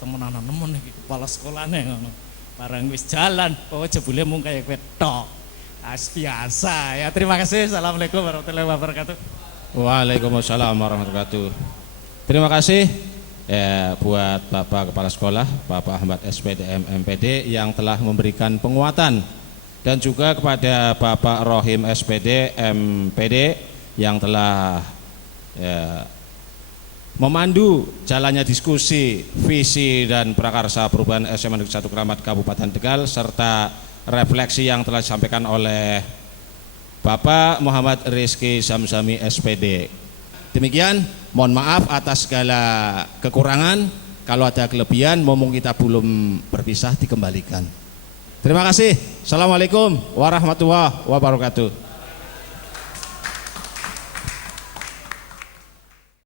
Temen-temen kepala sekolahnya ngono. Barang wis jalan, oh jebule mung kaya kowe tok. Biasa ya. Terima kasih. Assalamualaikum warahmatullahi wabarakatuh. Waalaikumsalam warahmatullahi wabarakatuh. Terima kasih ya buat Bapak Kepala Sekolah, Bapak Ahmad SPD MPD yang telah memberikan penguatan, dan juga kepada Bapak Rohim SPD MPD yang telah memandu jalannya diskusi visi dan prakarsa perubahan SMA Negeri 1 Keramat Kabupaten Tegal, serta refleksi yang telah disampaikan oleh Bapak Muhammad Rizky Samsami SPD. Demikian, mohon maaf atas segala kekurangan. Kalau ada kelebihan, momong kita belum berpisah, dikembalikan. Terima kasih. Assalamualaikum warahmatullahi wabarakatuh.